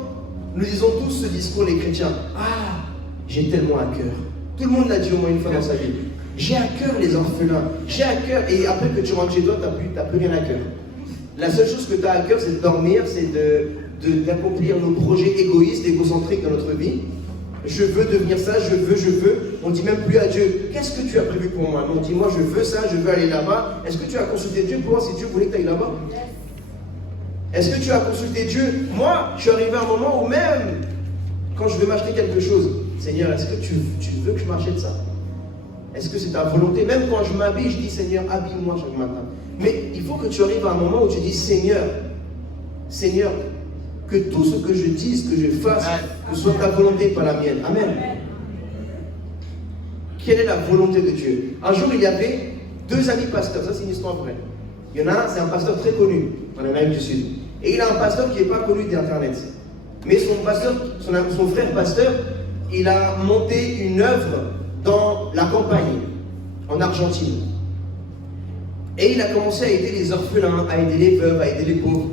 nous disons tous ce discours, les chrétiens. « Ah, j'ai tellement à cœur. » Tout le monde l'a dit au moins une fois dans sa vie. « J'ai à cœur les orphelins. J'ai à cœur. » Et après que tu rentres chez toi, tu n'as plus rien à cœur. La seule chose que tu as à cœur, c'est de dormir, c'est d'accomplir nos projets égoïstes, égocentriques dans notre vie. Je veux devenir ça, je veux. On ne dit même plus à Dieu, qu'est-ce que tu as prévu pour moi? On dit, moi je veux ça, je veux aller là-bas. Est-ce que tu as consulté Dieu pour voir si Dieu voulait que tu ailles là-bas? Est-ce que tu as consulté Dieu? Moi, je suis arrivé à un moment où même, quand je veux m'acheter quelque chose, Seigneur, est-ce que tu veux que je m'achète ça? Est-ce que c'est ta volonté? Même quand je m'habille, je dis, Seigneur, habille-moi chaque matin. Mais il faut que tu arrives à un moment où tu dis, Seigneur, que tout ce que je dise, que je fasse, que ce soit ta volonté, pas la mienne. Amen. Quelle est la volonté de Dieu? Un jour, il y avait deux amis pasteurs. Ça, c'est une histoire vraie. Il y en a un, c'est un pasteur très connu en Amérique du Sud. Et il a un pasteur qui n'est pas connu d'Internet. Mais son frère pasteur, il a monté une œuvre dans la campagne, en Argentine. Et il a commencé à aider les orphelins, à aider les veuves, à aider les pauvres.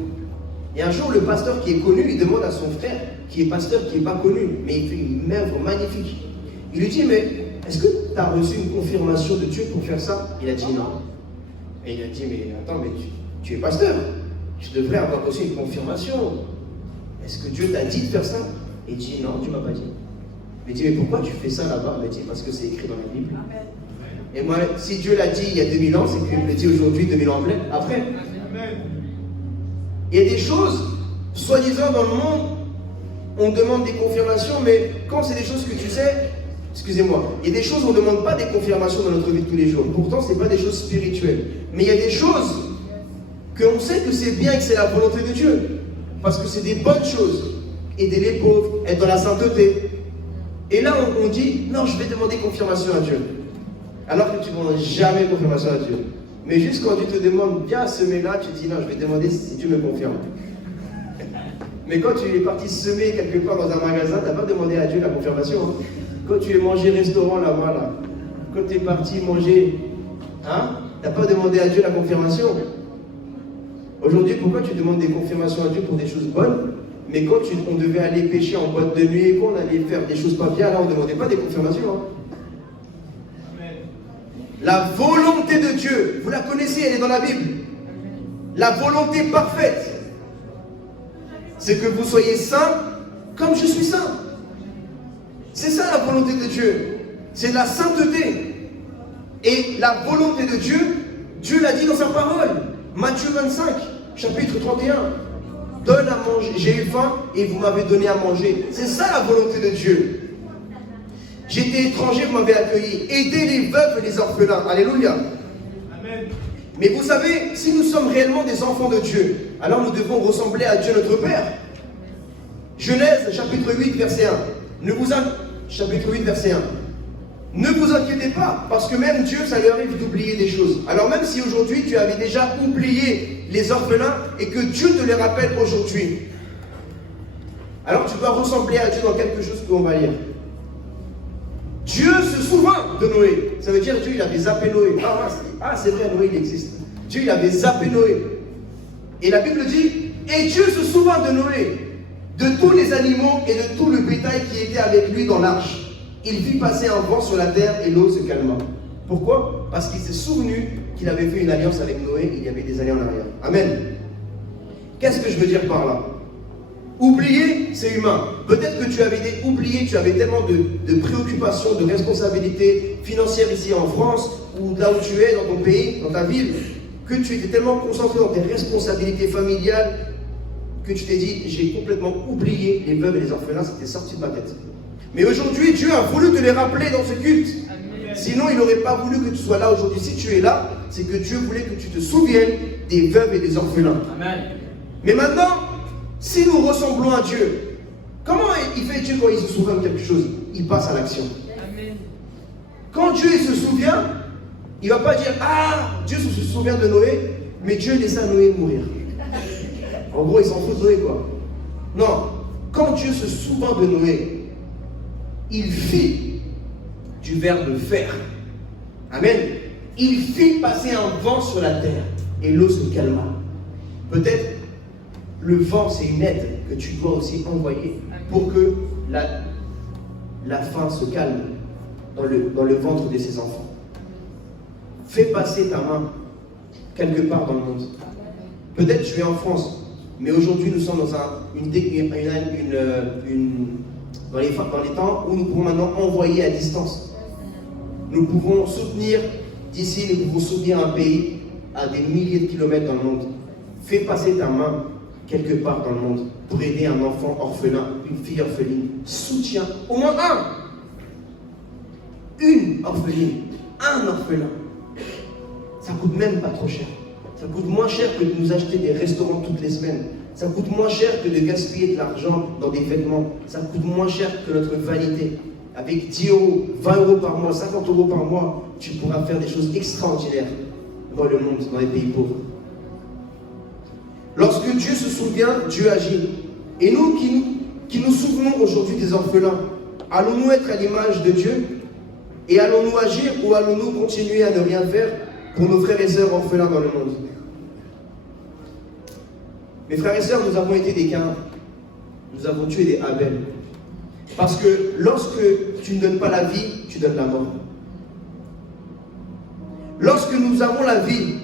Et un jour, le pasteur qui est connu, il demande à son frère, qui est pasteur, qui n'est pas connu, mais il fait une œuvre magnifique. Il lui dit, mais est-ce que tu as reçu une confirmation de Dieu pour faire ça? Il a dit non. Et il a dit, mais attends, mais tu es pasteur. Tu devrais avoir reçu une confirmation. Est-ce que Dieu t'a dit de faire ça? Il dit, non, Dieu ne m'a pas dit. Il dit, mais pourquoi tu fais ça là-bas? Il dit, parce que c'est écrit dans la Bible. Amen. Et moi, si Dieu l'a dit il y a 2000 ans, c'est qu'il me le dit aujourd'hui, 2000 ans après. Amen. Il y a des choses, soi-disant dans le monde, on demande des confirmations, mais quand c'est des choses que tu sais, excusez-moi, il y a des choses où on ne demande pas des confirmations dans notre vie de tous les jours. Pourtant, ce n'est pas des choses spirituelles. Mais il y a des choses qu'on sait que c'est bien et que c'est la volonté de Dieu. Parce que c'est des bonnes choses. Aider les pauvres, être dans la sainteté. Et là, on dit, non, je vais demander confirmation à Dieu. Alors que tu ne demandes jamais confirmation à Dieu. Mais juste quand tu te demandes, viens semer là, tu dis, non, je vais demander si Dieu me confirme. Mais quand tu es parti semer quelque part dans un magasin, tu n'as pas demandé à Dieu la confirmation. Hein. Quand tu es mangé restaurant là-bas, là, quand tu es parti manger, hein, tu n'as pas demandé à Dieu la confirmation. Aujourd'hui, pourquoi tu demandes des confirmations à Dieu pour des choses bonnes, mais quand on devait aller pêcher en boîte de nuit, quand on allait faire des choses pas bien, là on ne demandait pas des confirmations. Hein. La volonté de Dieu, vous la connaissez, elle est dans la Bible. La volonté parfaite, c'est que vous soyez saints comme je suis saint. C'est ça la volonté de Dieu. C'est la sainteté. Et la volonté de Dieu, Dieu l'a dit dans sa parole. Matthieu 25, chapitre 31. Donne à manger, j'ai eu faim et vous m'avez donné à manger. C'est ça la volonté de Dieu. J'étais étranger, vous m'avez accueilli. Aidez les veuves et les orphelins. Alléluia. Amen. Mais vous savez, si nous sommes réellement des enfants de Dieu, alors nous devons ressembler à Dieu notre Père. Genèse chapitre 8 verset 1. Chapitre 8 verset 1. Ne vous inquiétez pas, parce que même Dieu, ça lui arrive d'oublier des choses. Alors même si aujourd'hui tu avais déjà oublié les orphelins et que Dieu te les rappelle aujourd'hui, alors tu dois ressembler à Dieu dans quelque chose qu'on va lire. Dieu se souvint de Noé. Ça veut dire Dieu, il avait zappé Noé. Ah c'est vrai, Noé, il existe. Dieu, il avait zappé Noé. Et la Bible dit, et Dieu se souvint de Noé, de tous les animaux et de tout le bétail qui était avec lui dans l'arche. Il vit passer un vent sur la terre et l'eau se calma. Pourquoi? Parce qu'il s'est souvenu qu'il avait fait une alliance avec Noé il y avait des années en arrière. Amen. Qu'est-ce que je veux dire par là? Oublier, c'est humain. Peut-être que tu avais oublié, tu avais tellement de préoccupations, de responsabilités financières ici en France, ou là où tu es, dans ton pays, dans ta ville, que tu étais tellement concentré dans tes responsabilités familiales, que tu t'es dit, j'ai complètement oublié les veuves et les orphelins, c'était sorti de ma tête. Mais aujourd'hui, Dieu a voulu te les rappeler dans ce culte. Amen. Sinon, il n'aurait pas voulu que tu sois là aujourd'hui. Si tu es là, c'est que Dieu voulait que tu te souviennes des veuves et des orphelins. Amen. Mais maintenant, si nous ressemblons à Dieu, comment il fait Dieu quand il se souvient de quelque chose? Il passe à l'action. Amen. Quand Dieu il se souvient, il ne va pas dire, ah, Dieu se souvient de Noé, mais Dieu laissa Noé mourir. En gros, il s'en fout de Noé, quoi. Non, quand Dieu se souvint de Noé, il fit du verbe faire. Amen. Il fit passer un vent sur la terre et l'eau se calma. Peut-être le vent, c'est une aide que tu dois aussi envoyer pour que la faim se calme dans le ventre de ses enfants. Fais passer ta main quelque part dans le monde. Peut-être tu es en France, mais aujourd'hui nous sommes dans dans les temps où nous pouvons maintenant envoyer à distance. Nous pouvons soutenir d'ici, nous pouvons soutenir un pays à des milliers de kilomètres dans le monde. Fais passer ta main quelque part dans le monde pour aider un enfant orphelin, une fille orpheline. Soutiens au moins un. Une orpheline, un orphelin. Ça coûte même pas trop cher. Ça coûte moins cher que de nous acheter des restaurants toutes les semaines. Ça coûte moins cher que de gaspiller de l'argent dans des vêtements. Ça coûte moins cher que notre vanité. Avec 10 euros, 20 euros par mois, 50 euros par mois, tu pourras faire des choses extraordinaires dans le monde, dans les pays pauvres. Lorsque Dieu se souvient, Dieu agit. Et nous qui nous souvenons aujourd'hui des orphelins, allons-nous être à l'image de Dieu? Et allons-nous agir ou allons-nous continuer à ne rien faire pour nos frères et sœurs orphelins dans le monde? Mes frères et sœurs, nous avons été des Caïn. Nous avons tué des Abel. Parce que lorsque tu ne donnes pas la vie, tu donnes la mort. Lorsque nous avons la vie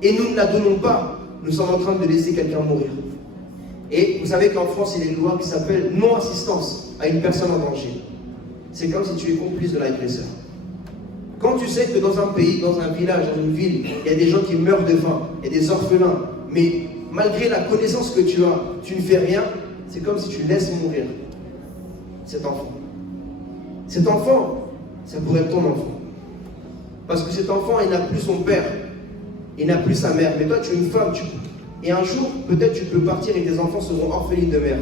et nous ne la donnons pas, nous sommes en train de laisser quelqu'un mourir. Et vous savez qu'en France, il y a une loi qui s'appelle non-assistance à une personne en danger. C'est comme si tu es complice de l'agresseur. Quand tu sais que dans un pays, dans un village, dans une ville, il y a des gens qui meurent de faim, il y a des orphelins, mais malgré la connaissance que tu as, tu ne fais rien, c'est comme si tu laisses mourir cet enfant. Cet enfant, ça pourrait être ton enfant. Parce que cet enfant, il n'a plus son père, il n'a plus sa mère. Mais toi, tu es une femme, et un jour, peut-être tu peux partir et tes enfants seront orphelins de mère.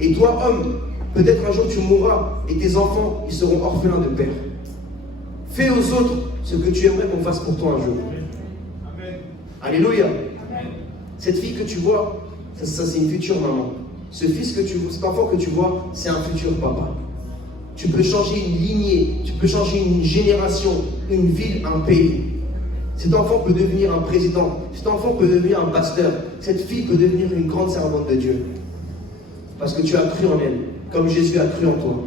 Et toi, homme, peut-être un jour tu mourras et tes enfants, ils seront orphelins de père. Fais aux autres ce que tu aimerais qu'on fasse pour toi un jour. Amen. Alléluia. Amen. Cette fille que tu vois, ça c'est une future maman. Cet enfant que tu vois, c'est un futur papa. Tu peux changer une lignée, tu peux changer une génération, une ville, un pays. Cet enfant peut devenir un président. Cet enfant peut devenir un pasteur. Cette fille peut devenir une grande servante de Dieu. Parce que tu as cru en elle, comme Jésus a cru en toi.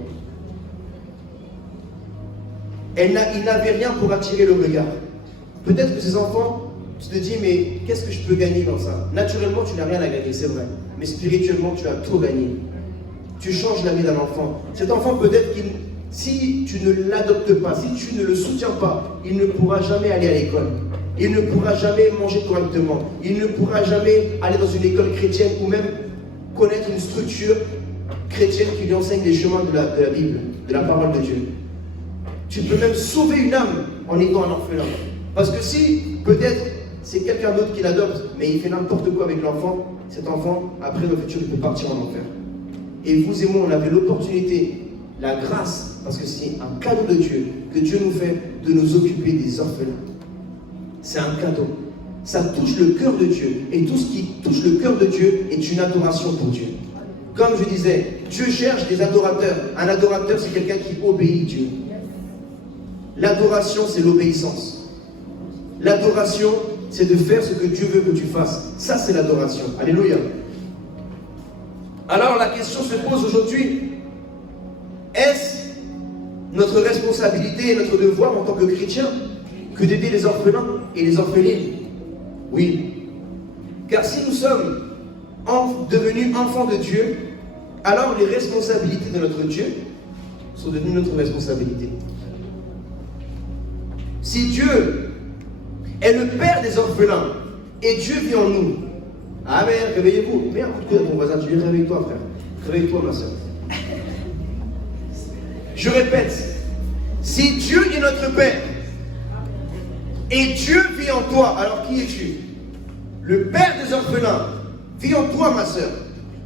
Il n'avait rien pour attirer le regard. Peut-être que ces enfants, tu te dis, mais qu'est-ce que je peux gagner dans ça? Naturellement, tu n'as rien à gagner, c'est vrai. Mais spirituellement, tu as tout gagné. Tu changes la vie d'un enfant. Cet enfant, peut-être qu'il, si tu ne l'adoptes pas, si tu ne le soutiens pas, il ne pourra jamais aller à l'école. Il ne pourra jamais manger correctement. Il ne pourra jamais aller dans une école chrétienne ou même connaître une structure chrétienne qui lui enseigne les chemins de la Bible, de la parole de Dieu. Tu peux même sauver une âme en aidant un orphelin. Parce que si, peut-être, c'est quelqu'un d'autre qui l'adopte, mais il fait n'importe quoi avec l'enfant, cet enfant, après le futur, il peut partir en enfer. Et vous et moi, on avait l'opportunité, la grâce, parce que c'est un cadeau de Dieu, que Dieu nous fait, de nous occuper des orphelins. C'est un cadeau. Ça touche le cœur de Dieu. Et tout ce qui touche le cœur de Dieu est une adoration pour Dieu. Comme je disais, Dieu cherche des adorateurs. Un adorateur, c'est quelqu'un qui obéit Dieu. L'adoration, c'est l'obéissance. L'adoration, c'est de faire ce que Dieu veut que tu fasses. Ça, c'est l'adoration. Alléluia. Alors, la question se pose aujourd'hui. Est-ce notre responsabilité et notre devoir en tant que chrétien que d'aider les orphelins et les orphelines? Oui. Car si nous sommes devenus enfants de Dieu, alors les responsabilités de notre Dieu sont devenues notre responsabilité. Si Dieu est le Père des orphelins et Dieu vit en nous, amen, réveillez-vous. Mets un coup de coude à ton voisin, tu dis réveille-toi frère, réveille-toi ma soeur. Je répète, si Dieu est notre Père et Dieu vit en toi, alors qui es-tu? Le Père des orphelins vit en toi ma soeur.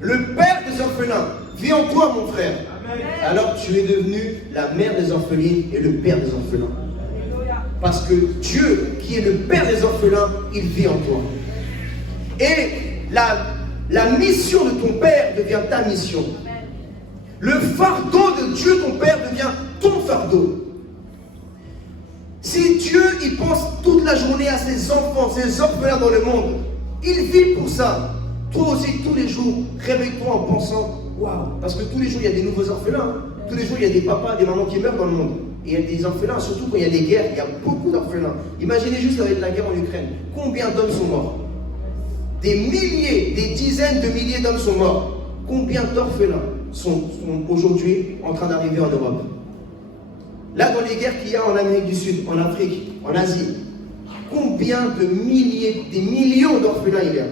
Le Père des orphelins vit en toi mon frère. Amen. Alors tu es devenu la mère des orphelines et le Père des orphelins. Parce que Dieu, qui est le Père des orphelins, il vit en toi. Et la mission de ton Père devient ta mission. Le fardeau de Dieu, ton Père, devient ton fardeau. Si Dieu, il pense toute la journée à ses enfants, ses orphelins dans le monde, il vit pour ça. Toi aussi, tous les jours, réveille-toi en pensant, waouh, parce que tous les jours, il y a des nouveaux orphelins. Tous les jours, il y a des papas, des mamans qui meurent dans le monde. Et il y a des orphelins, surtout quand il y a des guerres, il y a beaucoup d'orphelins. Imaginez juste avec la guerre en Ukraine. Combien d'hommes sont morts? Des milliers, des dizaines de milliers d'hommes sont morts. Combien d'orphelins sont aujourd'hui en train d'arriver en Europe? Là, dans les guerres qu'il y a en Amérique du Sud, en Afrique, en Asie, combien de milliers, des millions d'orphelins il y a?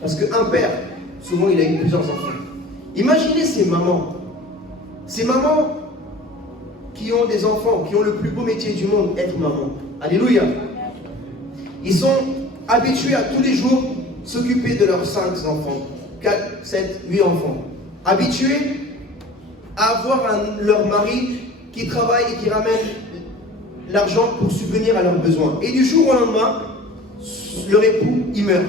Parce qu'un père, souvent, il a eu plusieurs enfants. Imaginez ces mamans qui ont des enfants, qui ont le plus beau métier du monde, être maman. Alléluia. Ils sont habitués à tous les jours s'occuper de leurs 5 enfants, 4, 7, 8 enfants. Habitués à avoir leur mari qui travaille et qui ramène l'argent pour subvenir à leurs besoins. Et du jour au lendemain, leur époux, il meurt.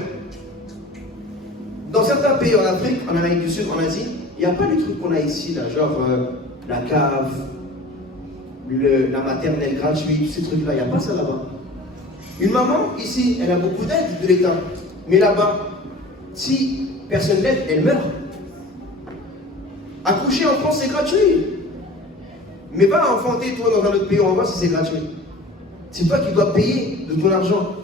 Dans certains pays en Afrique, en Amérique du Sud, en Asie, il n'y a pas les trucs qu'on a ici, là, genre la cave, la maternelle gratuite, ces trucs-là, il n'y a pas ça là-bas. Une maman, ici, elle a beaucoup d'aide de l'État. Mais là-bas, si personne l'aide, elle meurt. Accoucher en France, c'est gratuit. Mais va enfanter toi dans un autre pays, on va voir si c'est gratuit. C'est toi qui dois payer de ton argent.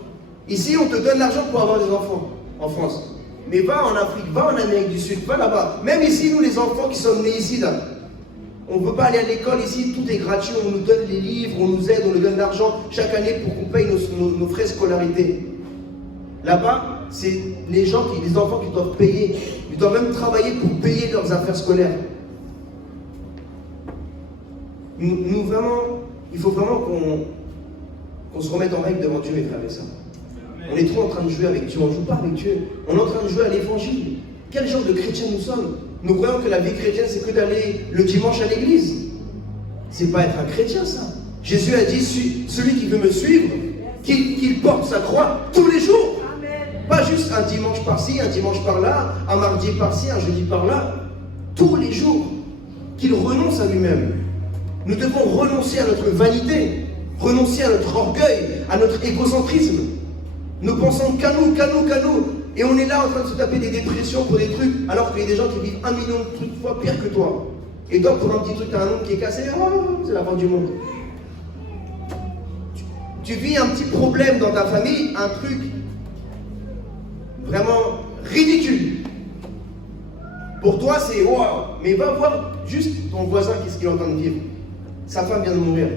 Ici, on te donne l'argent pour avoir des enfants, en France. Mais va en Afrique, va en Amérique du Sud, va là-bas. Même ici, nous les enfants qui sommes nés ici, là, on ne veut pas aller à l'école ici, tout est gratuit, on nous donne les livres, on nous aide, on nous donne de l'argent chaque année pour qu'on paye nos frais de scolarité. Là-bas, c'est les enfants qui doivent payer. Ils doivent même travailler pour payer leurs affaires scolaires. Nous vraiment, il faut vraiment qu'on se remette en règle devant Dieu, mes frères et sœurs. On est trop en train de jouer avec Dieu, on ne joue pas avec Dieu. On est en train de jouer à l'évangile. Quel genre de chrétiens nous sommes? Nous croyons que la vie chrétienne, c'est que d'aller le dimanche à l'église. C'est pas être un chrétien, ça. Jésus a dit, celui qui veut me suivre, qu'il porte sa croix tous les jours. Amen. Pas juste un dimanche par-ci, un dimanche par-là, un mardi par-ci, un jeudi par-là. Tous les jours. Qu'il renonce à lui-même. Nous devons renoncer à notre vanité, renoncer à notre orgueil, à notre égocentrisme. Nous pensons qu'à nous, qu'à nous, qu'à nous. Et on est là en train de se taper des dépressions pour des trucs, alors qu'il y a des gens qui vivent 1 million de trucs fois pire que toi. Et toi, pour un petit truc, t'as un ongle qui est cassé, oh, c'est la fin du monde. Tu vis un petit problème dans ta famille, un truc vraiment ridicule. Pour toi, c'est waouh. Mais va voir juste ton voisin, qu'est-ce qu'il est en train de vivre. Sa femme vient de mourir.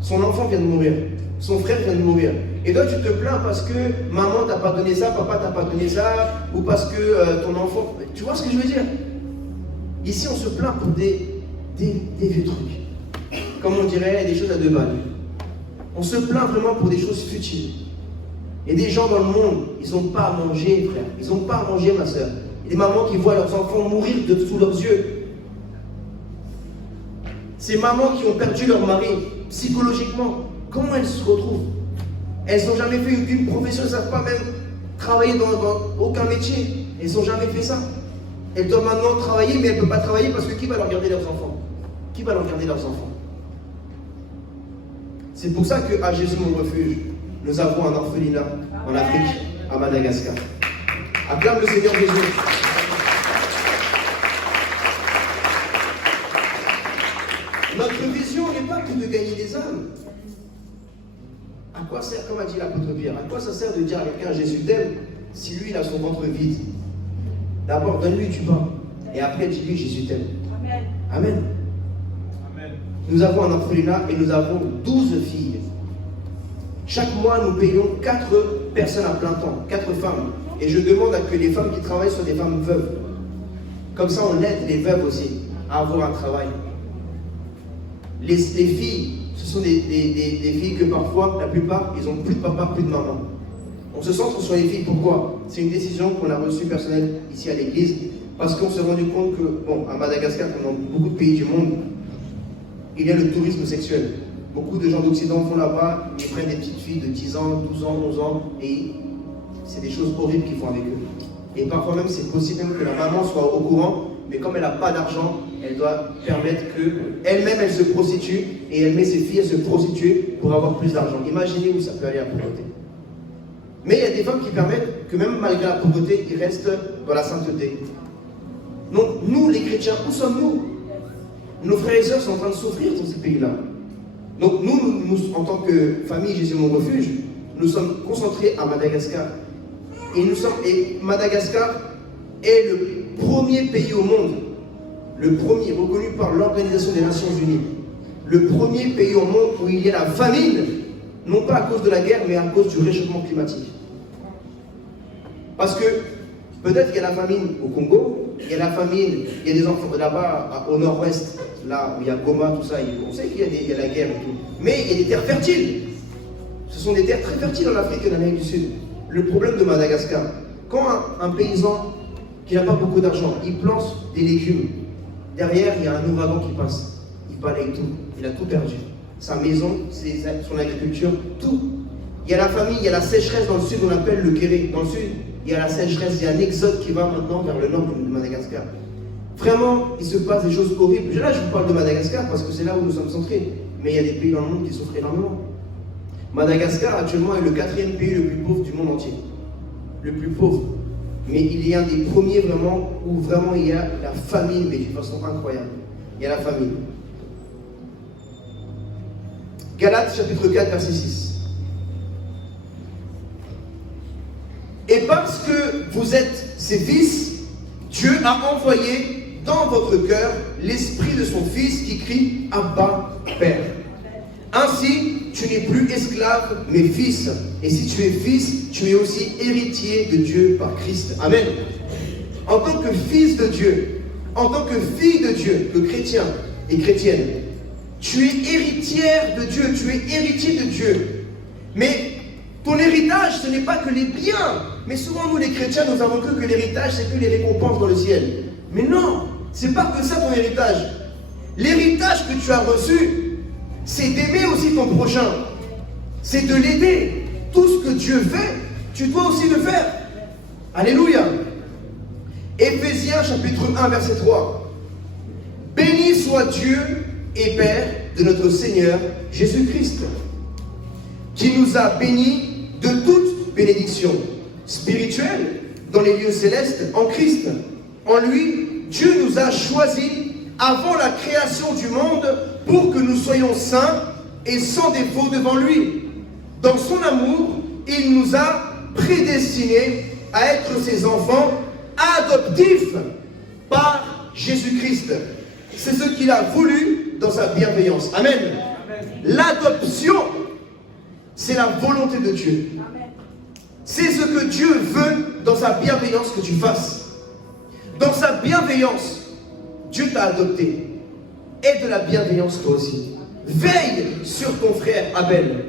Son enfant vient de mourir. Son frère vient de mourir. Et toi, tu te plains parce que maman t'a pas donné ça, papa t'a pas donné ça, ou parce que ton enfant... Tu vois ce que je veux dire? Ici, on se plaint pour des vieux trucs. Comme on dirait, des choses à 2 balles. On se plaint vraiment pour des choses futiles. Et des gens dans le monde, ils n'ont pas à manger, frère. Ils n'ont pas à manger, ma soeur. Et des mamans qui voient leurs enfants mourir sous leurs yeux. Ces mamans qui ont perdu leur mari, psychologiquement, comment elles se retrouvent? Elles n'ont jamais fait aucune profession, elles ne savent pas même travailler dans aucun métier. Elles n'ont jamais fait ça. Elles doivent maintenant travailler, mais elles ne peuvent pas travailler parce que qui va leur garder leurs enfants? Qui va leur garder leurs enfants? C'est pour ça qu'à Jésus mon refuge, nous avons un orphelinat en Afrique, à Madagascar. Acclame le Seigneur Jésus. Notre vision n'est pas que de gagner des âmes. À quoi sert, comme a dit l'apôtre Pierre, à quoi ça sert de dire à quelqu'un Jésus t'aime si lui il a son ventre vide? D'abord donne-lui du pain et après dis-lui Jésus t'aime. Amen. Amen. Amen. Nous avons un orphelinat et nous avons 12 filles. Chaque mois nous payons 4 personnes à plein temps, 4 femmes. Et je demande à que les femmes qui travaillent soient des femmes veuves. Comme ça on aide les veuves aussi à avoir un travail. Les filles, ce sont des filles que parfois, la plupart, ils n'ont plus de papa, plus de maman. On se centre sur les filles, pourquoi? C'est une décision qu'on a reçue personnelle ici à l'église, parce qu'on s'est rendu compte que, bon, à Madagascar, comme dans beaucoup de pays du monde, il y a le tourisme sexuel. Beaucoup de gens d'Occident vont là-bas, ils prennent des petites filles de 10 ans, 12 ans, 11 ans, et c'est des choses horribles qu'ils font avec eux. Et parfois même, c'est possible même que la maman soit au courant, mais comme elle n'a pas d'argent, elle doit permettre qu'elle-même, elle se prostitue, et elle met ses filles à se prostituer pour avoir plus d'argent. Imaginez où ça peut aller la pauvreté. Mais il y a des femmes qui permettent que même malgré la pauvreté, ils restent dans la sainteté. Donc nous, les chrétiens, où sommes-nous? Nos frères et sœurs sont en train de souffrir dans ces pays-là. Donc nous, en tant que famille Jésus mon refuge, nous sommes concentrés à Madagascar. Et Madagascar est le premier pays au monde, le premier reconnu par l'Organisation des Nations Unies, le premier pays au monde où il y a la famine, non pas à cause de la guerre, mais à cause du réchauffement climatique. Parce que peut-être qu'il y a la famine au Congo, il y a la famine, il y a des enfants là-bas au nord-ouest, là où il y a Goma, tout ça, on sait qu'il y a la guerre et tout. Mais il y a des terres fertiles. Ce sont des terres très fertiles en Afrique et en Amérique du Sud. Le problème de Madagascar, quand un paysan qui n'a pas beaucoup d'argent, il plante des légumes, derrière il y a un ouragan qui passe, il balaye tout, il a tout perdu. Sa maison, son agriculture, tout. Il y a la famille, il y a la sécheresse dans le sud, on appelle le Kéré. Dans le sud, il y a la sécheresse, il y a un exode qui va maintenant vers le nord de Madagascar. Vraiment, il se passe des choses horribles. Là, je vous parle de Madagascar parce que c'est là où nous sommes centrés. Mais il y a des pays dans le monde qui souffrent énormément. Madagascar, actuellement, est le 4e pays le plus pauvre du monde entier. Le plus pauvre. Mais il y a un des premiers vraiment où vraiment il y a la famine, mais d'une façon incroyable. Il y a la famine. Galates chapitre 4, verset 6. Et parce que vous êtes ses fils, Dieu a envoyé dans votre cœur l'esprit de son Fils qui crie Abba, Père. Ainsi, tu n'es plus esclave, mais fils. Et si tu es fils, tu es aussi héritier de Dieu par Christ. Amen. En tant que fils de Dieu, en tant que fille de Dieu, que chrétien et chrétienne, tu es héritière de Dieu, tu es héritier de Dieu. Mais ton héritage, ce n'est pas que les biens. Mais souvent, nous les chrétiens, nous avons cru que l'héritage, c'est que les récompenses dans le ciel. Mais non, c'est pas que ça ton héritage. L'héritage que tu as reçu, c'est d'aimer aussi ton prochain. C'est de l'aider. Tout ce que Dieu fait, tu dois aussi le faire. Alléluia. Éphésiens chapitre 1, verset 3. Béni soit Dieu et Père de notre Seigneur Jésus-Christ, qui nous a bénis de toute bénédictions spirituelles dans les lieux célestes en Christ. En lui, Dieu nous a choisis avant la création du monde pour que nous soyons saints et sans défaut devant lui. Dans son amour, il nous a prédestinés à être ses enfants adoptifs par Jésus-Christ. C'est ce qu'il a voulu dans sa bienveillance. Amen. L'adoption, c'est la volonté de Dieu. C'est ce que Dieu veut dans sa bienveillance que tu fasses. Dans sa bienveillance, Dieu t'a adopté. Aie de la bienveillance toi aussi. Veille sur ton frère Abel.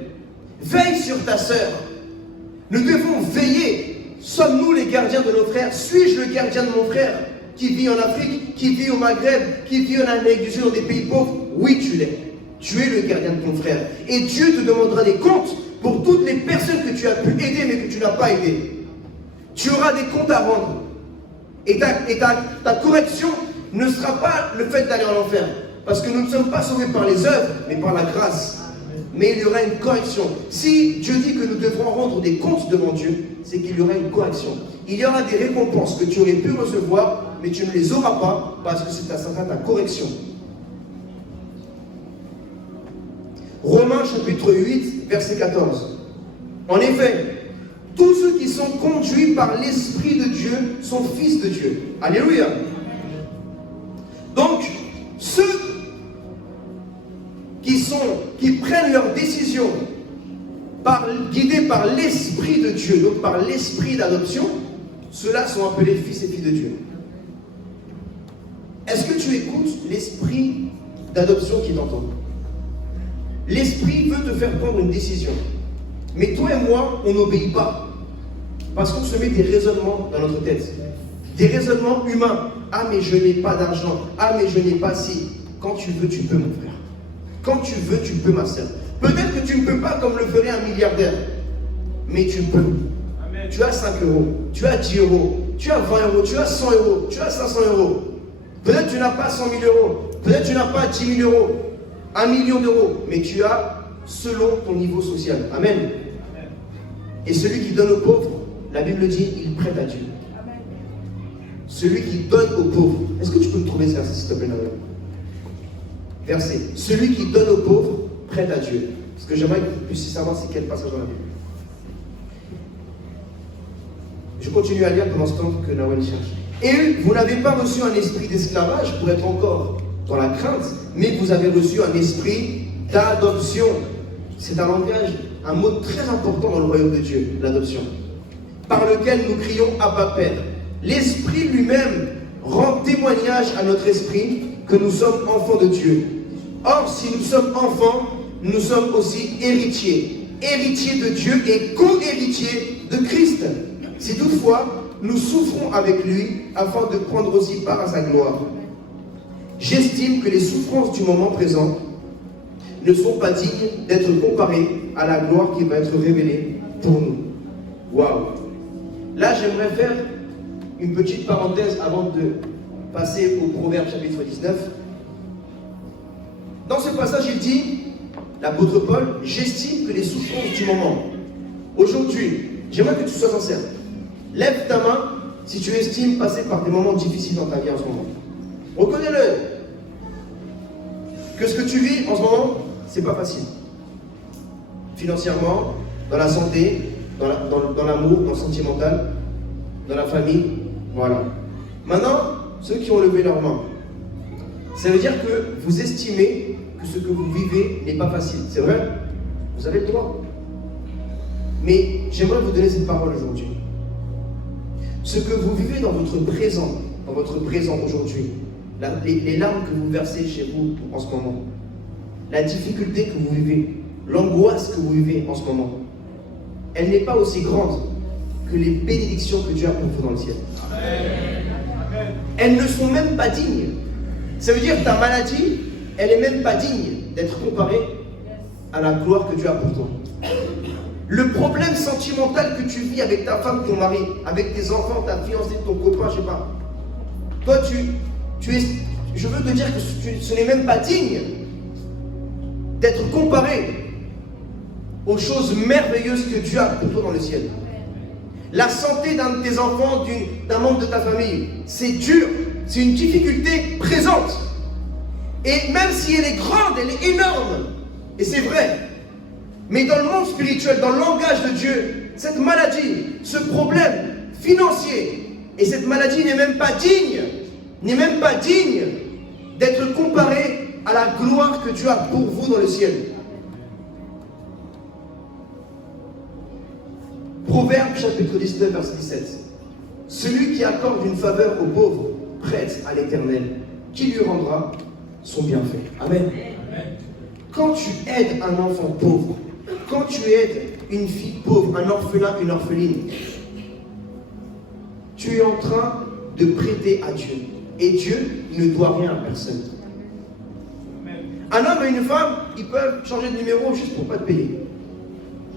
Veille sur ta sœur. Nous devons veiller. Sommes-nous les gardiens de nos frères? Suis-je le gardien de mon frère qui vit en Afrique, qui vit au Maghreb, qui vit en Amérique du Sud, dans des pays pauvres? Oui, tu l'es. Tu es le gardien de ton frère. Et Dieu te demandera des comptes pour toutes les personnes que tu as pu aider mais que tu n'as pas aidées. Tu auras des comptes à rendre. Et ta correction ne sera pas le fait d'aller en enfer. Parce que nous ne sommes pas sauvés par les œuvres, mais par la grâce. Mais il y aura une correction. Si Dieu dit que nous devrons rendre des comptes devant Dieu, c'est qu'il y aura une correction. Il y aura des récompenses que tu aurais pu recevoir, mais tu ne les auras pas parce que c'est ta correction. Romains chapitre 8, verset 14. En effet, tous ceux qui sont conduits par l'Esprit de Dieu sont fils de Dieu. Alléluia. Donc, ceux qui prennent leurs décisions guidés par l'Esprit de Dieu, donc par l'Esprit d'adoption, ceux-là sont appelés fils et filles de Dieu. Est-ce que tu écoutes l'Esprit d'adoption qui t'entend? L'Esprit veut te faire prendre une décision. Mais toi et moi, on n'obéit pas. Parce qu'on se met des raisonnements dans notre tête. Des raisonnements humains. Ah, mais je n'ai pas d'argent. Ah, mais je n'ai pas si. Quand tu veux, tu peux, mon frère. Quand tu veux, tu peux, ma sœur. Peut-être que tu ne peux pas comme le ferait un milliardaire. Mais tu peux. Amen. Tu as 5 euros. Tu as 10 euros. Tu as 20 euros. Tu as 100 euros. Tu as 500 euros. Peut-être que tu n'as pas 100 000 euros. Peut-être que tu n'as pas 10 000 euros. 1 million d'euros. Mais tu as selon ton niveau social. Amen. Amen. Et celui qui donne aux pauvres, la Bible dit, il prête à Dieu. Amen. Celui qui donne aux pauvres. Est-ce que tu peux me trouver ce verset, s'il te plaît, Noël? Verset. Celui qui donne aux pauvres, prête à Dieu. Ce que j'aimerais que vous puissiez savoir, c'est quel passage dans la Bible. Je continue à lire pendant ce temps que Noël cherche. Et vous n'avez pas reçu un esprit d'esclavage pour être encore dans la crainte, mais vous avez reçu un esprit d'adoption. C'est un langage, un mot très important dans le royaume de Dieu, l'adoption. Par lequel nous crions Abba Père. L'Esprit lui-même rend témoignage à notre esprit que nous sommes enfants de Dieu. Or, si nous sommes enfants, nous sommes aussi héritiers. Héritiers de Dieu et co-héritiers de Christ. Si toutefois, nous souffrons avec lui afin de prendre aussi part à sa gloire. J'estime que les souffrances du moment présent ne sont pas dignes d'être comparées à la gloire qui va être révélée pour nous. Waouh! Là, j'aimerais faire une petite parenthèse avant de passer au Proverbe chapitre 19. Dans ce passage, il dit, l'apôtre Paul, j'estime que les souffrances du moment, aujourd'hui, j'aimerais que tu sois sincère. Lève ta main si tu estimes passer par des moments difficiles dans ta vie en ce moment. Reconnais-le. Que ce que tu vis en ce moment, c'est pas facile. Financièrement, dans la santé, dans l'amour, dans le sentimental, dans la famille, voilà. Maintenant, ceux qui ont levé leurs mains, ça veut dire que vous estimez que ce que vous vivez n'est pas facile. C'est vrai? Vous avez le droit. Mais j'aimerais vous donner cette parole aujourd'hui. Ce que vous vivez dans votre présent aujourd'hui, les larmes que vous versez chez vous en ce moment, la difficulté que vous vivez, l'angoisse que vous vivez en ce moment, elle n'est pas aussi grande que les bénédictions que Dieu a pour vous dans le ciel. Amen. Elles ne sont même pas dignes. Ça veut dire que ta maladie, elle n'est même pas digne d'être comparée à la gloire que Dieu a pour toi. Le problème sentimental que tu vis avec ta femme, ton mari, avec tes enfants, ta fiancée, ton copain, je sais pas. Toi, je veux te dire que ce n'est même pas digne d'être comparé aux choses merveilleuses que Dieu a pour toi dans le ciel. La santé d'un de tes enfants, d'un membre de ta famille, c'est dur, c'est une difficulté présente. Et même si elle est grande, elle est énorme, et c'est vrai. Mais dans le monde spirituel, dans le langage de Dieu, cette maladie, ce problème financier, et cette maladie n'est même pas digne d'être comparée à la gloire que Dieu a pour vous dans le ciel. Proverbe chapitre 19, verset 17. Celui qui accorde une faveur aux pauvres prête à l'Éternel, qui lui rendra son bienfait. Amen. Amen. Quand tu aides un enfant pauvre, quand tu aides une fille pauvre, un orphelin, une orpheline, tu es en train de prêter à Dieu. Et Dieu ne doit rien à personne. Un homme et une femme, ils peuvent changer de numéro juste pour ne pas te payer.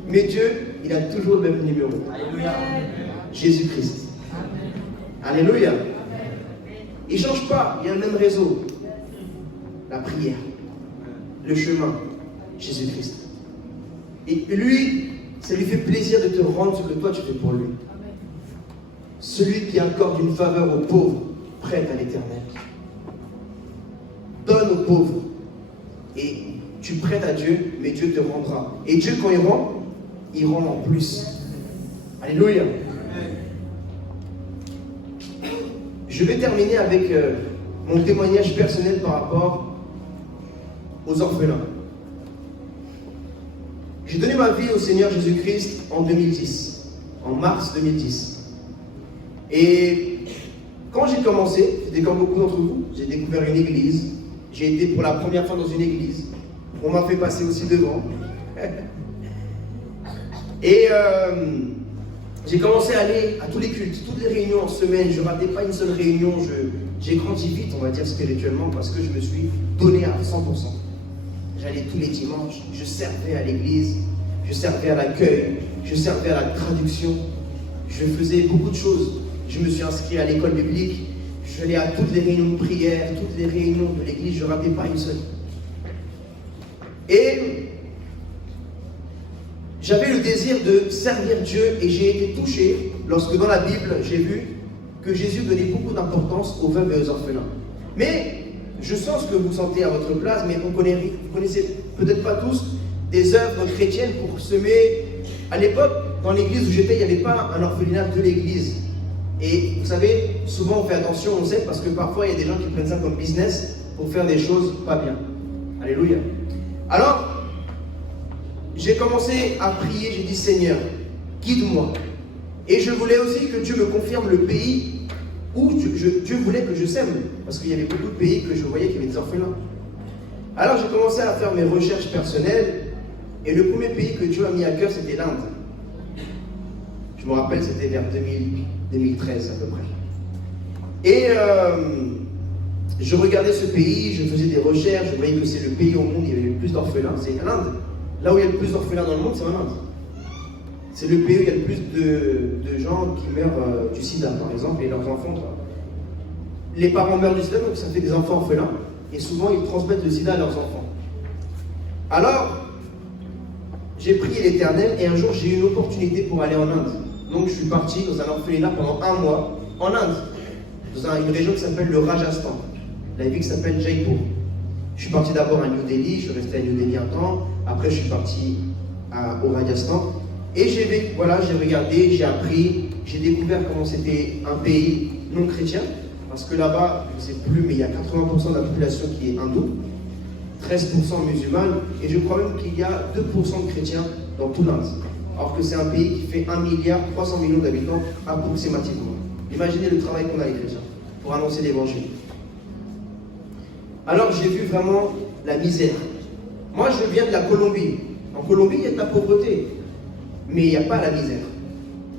Mais Dieu, il a toujours le même numéro. Alléluia. Jésus-Christ. Alléluia. Il ne change pas, il y a le même réseau. La prière, le chemin, Jésus-Christ. Et lui, ça lui fait plaisir de te rendre ce que toi tu fais pour lui. Celui qui accorde une faveur aux pauvres, prête à l'Éternel. Donne aux pauvres. Et tu prêtes à Dieu, mais Dieu te rendra. Et Dieu, quand il rend en plus. Alléluia. Je vais terminer avec mon témoignage personnel par rapport aux orphelins. J'ai donné ma vie au Seigneur Jésus-Christ en 2010, en mars 2010. Et quand j'ai commencé, c'était comme beaucoup d'entre vous, j'ai découvert une église. J'ai été pour la première fois dans une église. On m'a fait passer aussi devant. Et j'ai commencé à aller à tous les cultes, toutes les réunions en semaine. Je ne ratais pas une seule réunion. J'ai grandi vite, on va dire, spirituellement, parce que je me suis donné à 100%. J'allais tous les dimanches, je servais à l'église, je servais à l'accueil, je servais à la traduction. Je faisais beaucoup de choses. Je me suis inscrit à l'école biblique. Je suis allé à toutes les réunions de prière, toutes les réunions de l'église, je ne ratais pas une seule. Et j'avais le désir de servir Dieu et j'ai été touché lorsque dans la Bible, j'ai vu que Jésus donnait beaucoup d'importance aux veuves et aux orphelins. Mais je sens ce que vous sentez à votre place, mais vous connaissez peut-être pas tous des œuvres chrétiennes pour semer. À l'époque, dans l'église où j'étais, il n'y avait pas un orphelinat de l'église. Et vous savez, souvent on fait attention, on sait, parce que parfois il y a des gens qui prennent ça comme business pour faire des choses pas bien. Alléluia. Alors, j'ai commencé à prier, j'ai dit Seigneur, guide-moi. Et je voulais aussi que Dieu me confirme le pays où Dieu voulait que je sème. Parce qu'il y avait beaucoup de pays que je voyais qui avaient des orphelins. Alors j'ai commencé à faire mes recherches personnelles. Et le premier pays que Dieu a mis à cœur, c'était l'Inde. Je me rappelle, c'était vers 2013 à peu près. Et je regardais ce pays, je faisais des recherches, je voyais que c'est le pays au monde où il y avait le plus d'orphelins, c'est l'Inde. Là où il y a le plus d'orphelins dans le monde, c'est en Inde. C'est le pays où il y a le plus de gens qui meurent du sida, par exemple, et leurs enfants. Les parents meurent du sida, donc ça fait des enfants orphelins, et souvent ils transmettent le sida à leurs enfants. Alors, j'ai prié l'Éternel, et un jour j'ai eu une opportunité pour aller en Inde. Donc je suis parti dans un orphelinat pendant 1 mois en Inde, dans une région qui s'appelle le Rajasthan, la ville qui s'appelle Jaipur. Je suis parti d'abord à New Delhi, je suis resté à New Delhi un temps, après je suis parti au Rajasthan, et j'ai regardé, j'ai appris, j'ai découvert comment c'était un pays non chrétien, parce que là-bas, je ne sais plus, mais il y a 80% de la population qui est hindoue, 13% musulmane, et je crois même qu'il y a 2% de chrétiens dans tout l'Inde. Alors que c'est un pays qui fait 1,3 milliard d'habitants approximativement. Imaginez le travail qu'on a les chrétiens pour annoncer l'évangile. Alors j'ai vu vraiment la misère. Moi je viens de la Colombie. En Colombie il y a de la pauvreté, mais il n'y a pas la misère.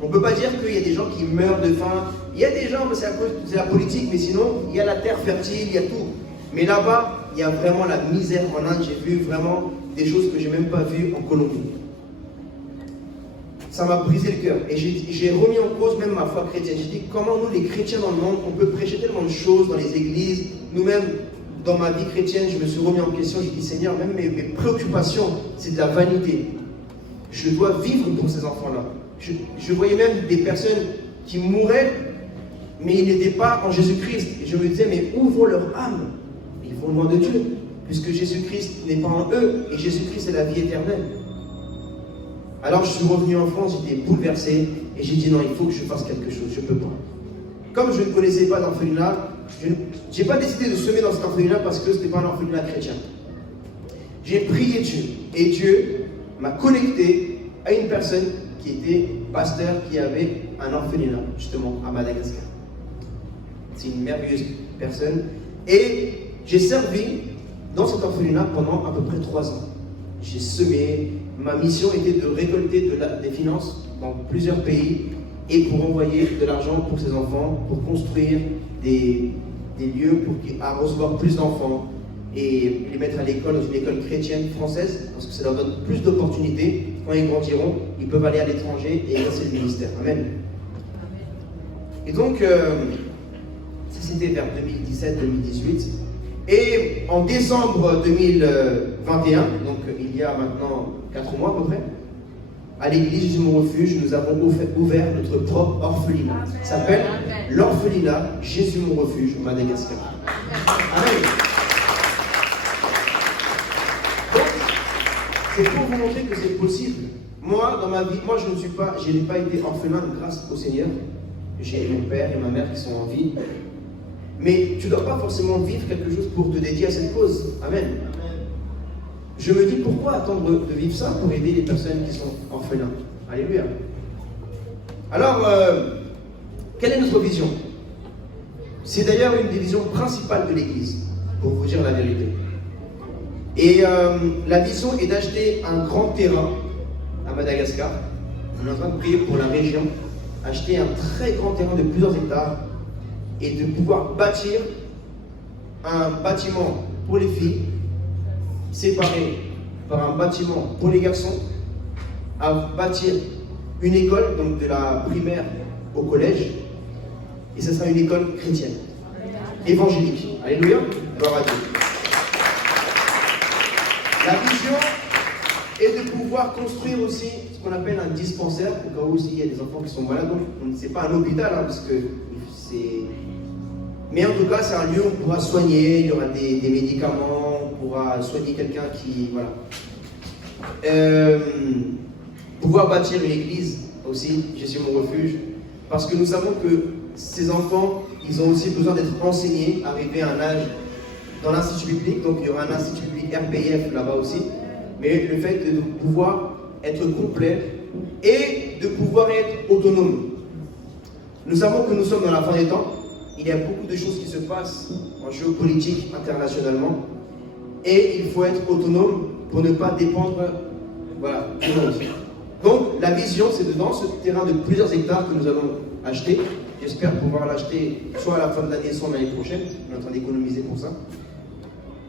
On ne peut pas dire qu'il y a des gens qui meurent de faim. Il y a des gens, c'est à cause de la politique, mais sinon il y a la terre fertile, il y a tout. Mais là-bas, il y a vraiment la misère en Inde. J'ai vu vraiment des choses que je n'ai même pas vues en Colombie. Ça m'a brisé le cœur. Et j'ai remis en cause même ma foi chrétienne. J'ai dit, comment nous, les chrétiens dans le monde, on peut prêcher tellement de choses dans les églises. Nous-mêmes, dans ma vie chrétienne, je me suis remis en question. J'ai dit, Seigneur, même mes préoccupations, c'est de la vanité. Je dois vivre pour ces enfants-là. je voyais même des personnes qui mouraient, mais ils n'étaient pas en Jésus-Christ. Et je me disais, mais où vont leur âme? Ils vont loin de Dieu, puisque Jésus-Christ n'est pas en eux, et Jésus-Christ est la vie éternelle. Alors je suis revenu en France, j'étais bouleversé, et j'ai dit non, il faut que je fasse quelque chose, je ne peux pas. Comme je ne connaissais pas d'orphelinat, je n'ai pas décidé de semer dans cet orphelinat parce que ce n'était pas un orphelinat chrétien. J'ai prié Dieu, et Dieu m'a connecté à une personne qui était pasteur, qui avait un orphelinat, justement, à Madagascar. C'est une merveilleuse personne. Et j'ai servi dans cet orphelinat pendant à peu près 3 ans. J'ai semé. Ma mission était de récolter des finances dans plusieurs pays et pour envoyer de l'argent pour ces enfants, pour construire des lieux pour recevoir plus d'enfants et les mettre à l'école, dans une école chrétienne française, parce que ça leur donne plus d'opportunités. Quand ils grandiront, ils peuvent aller à l'étranger et exercer le ministère. Amen. Et donc, ça c'était vers 2017-2018. Et en décembre 2021, donc il y a maintenant 4 mois à peu près, à l'église Jésus mon refuge, nous avons ouvert notre propre orphelinat. Ça s'appelle l'orphelinat Jésus mon refuge au Madagascar. Amen. Donc, c'est pour vous montrer que c'est possible. Moi, dans ma vie, je n'ai pas été orphelin grâce au Seigneur. J'ai mon père et ma mère qui sont en vie. Mais tu ne dois pas forcément vivre quelque chose pour te dédier à cette cause. Amen. Je me dis, pourquoi attendre de vivre ça pour aider les personnes qui sont orphelins? Alléluia. Alors, quelle est notre vision? C'est d'ailleurs une des visions principales de l'Église, pour vous dire la vérité. Et la vision est d'acheter un grand terrain à Madagascar. On est en train de prier pour la région. Acheter un très grand terrain de plusieurs hectares et de pouvoir bâtir un bâtiment pour les filles, séparé par un bâtiment pour les garçons, à bâtir une école, donc de la primaire au collège, et ce sera une école chrétienne, évangélique. Alléluia, gloire à Dieu. La vision est de pouvoir construire aussi ce qu'on appelle un dispensaire, au cas où il y a des enfants qui sont malades, donc c'est pas un hôpital, parce que c'est... Mais en tout cas, c'est un lieu où on pourra soigner, il y aura des médicaments, on pourra soigner quelqu'un qui... Voilà. Pouvoir bâtir une église aussi, Jésus mon refuge, parce que nous savons que ces enfants, ils ont aussi besoin d'être enseignés, arriver à un âge dans l'institut biblique, donc il y aura un institut biblique RPF là-bas aussi, mais le fait de pouvoir être complet et de pouvoir être autonome. Nous savons que nous sommes dans la fin des temps. Il y a beaucoup de choses qui se passent en géopolitique internationalement et il faut être autonome pour ne pas dépendre du monde. Donc la vision, c'est de dans ce terrain de plusieurs hectares que nous allons acheter. J'espère pouvoir l'acheter soit à la fin de l'année, soit l'année prochaine. On est en train d'économiser pour ça.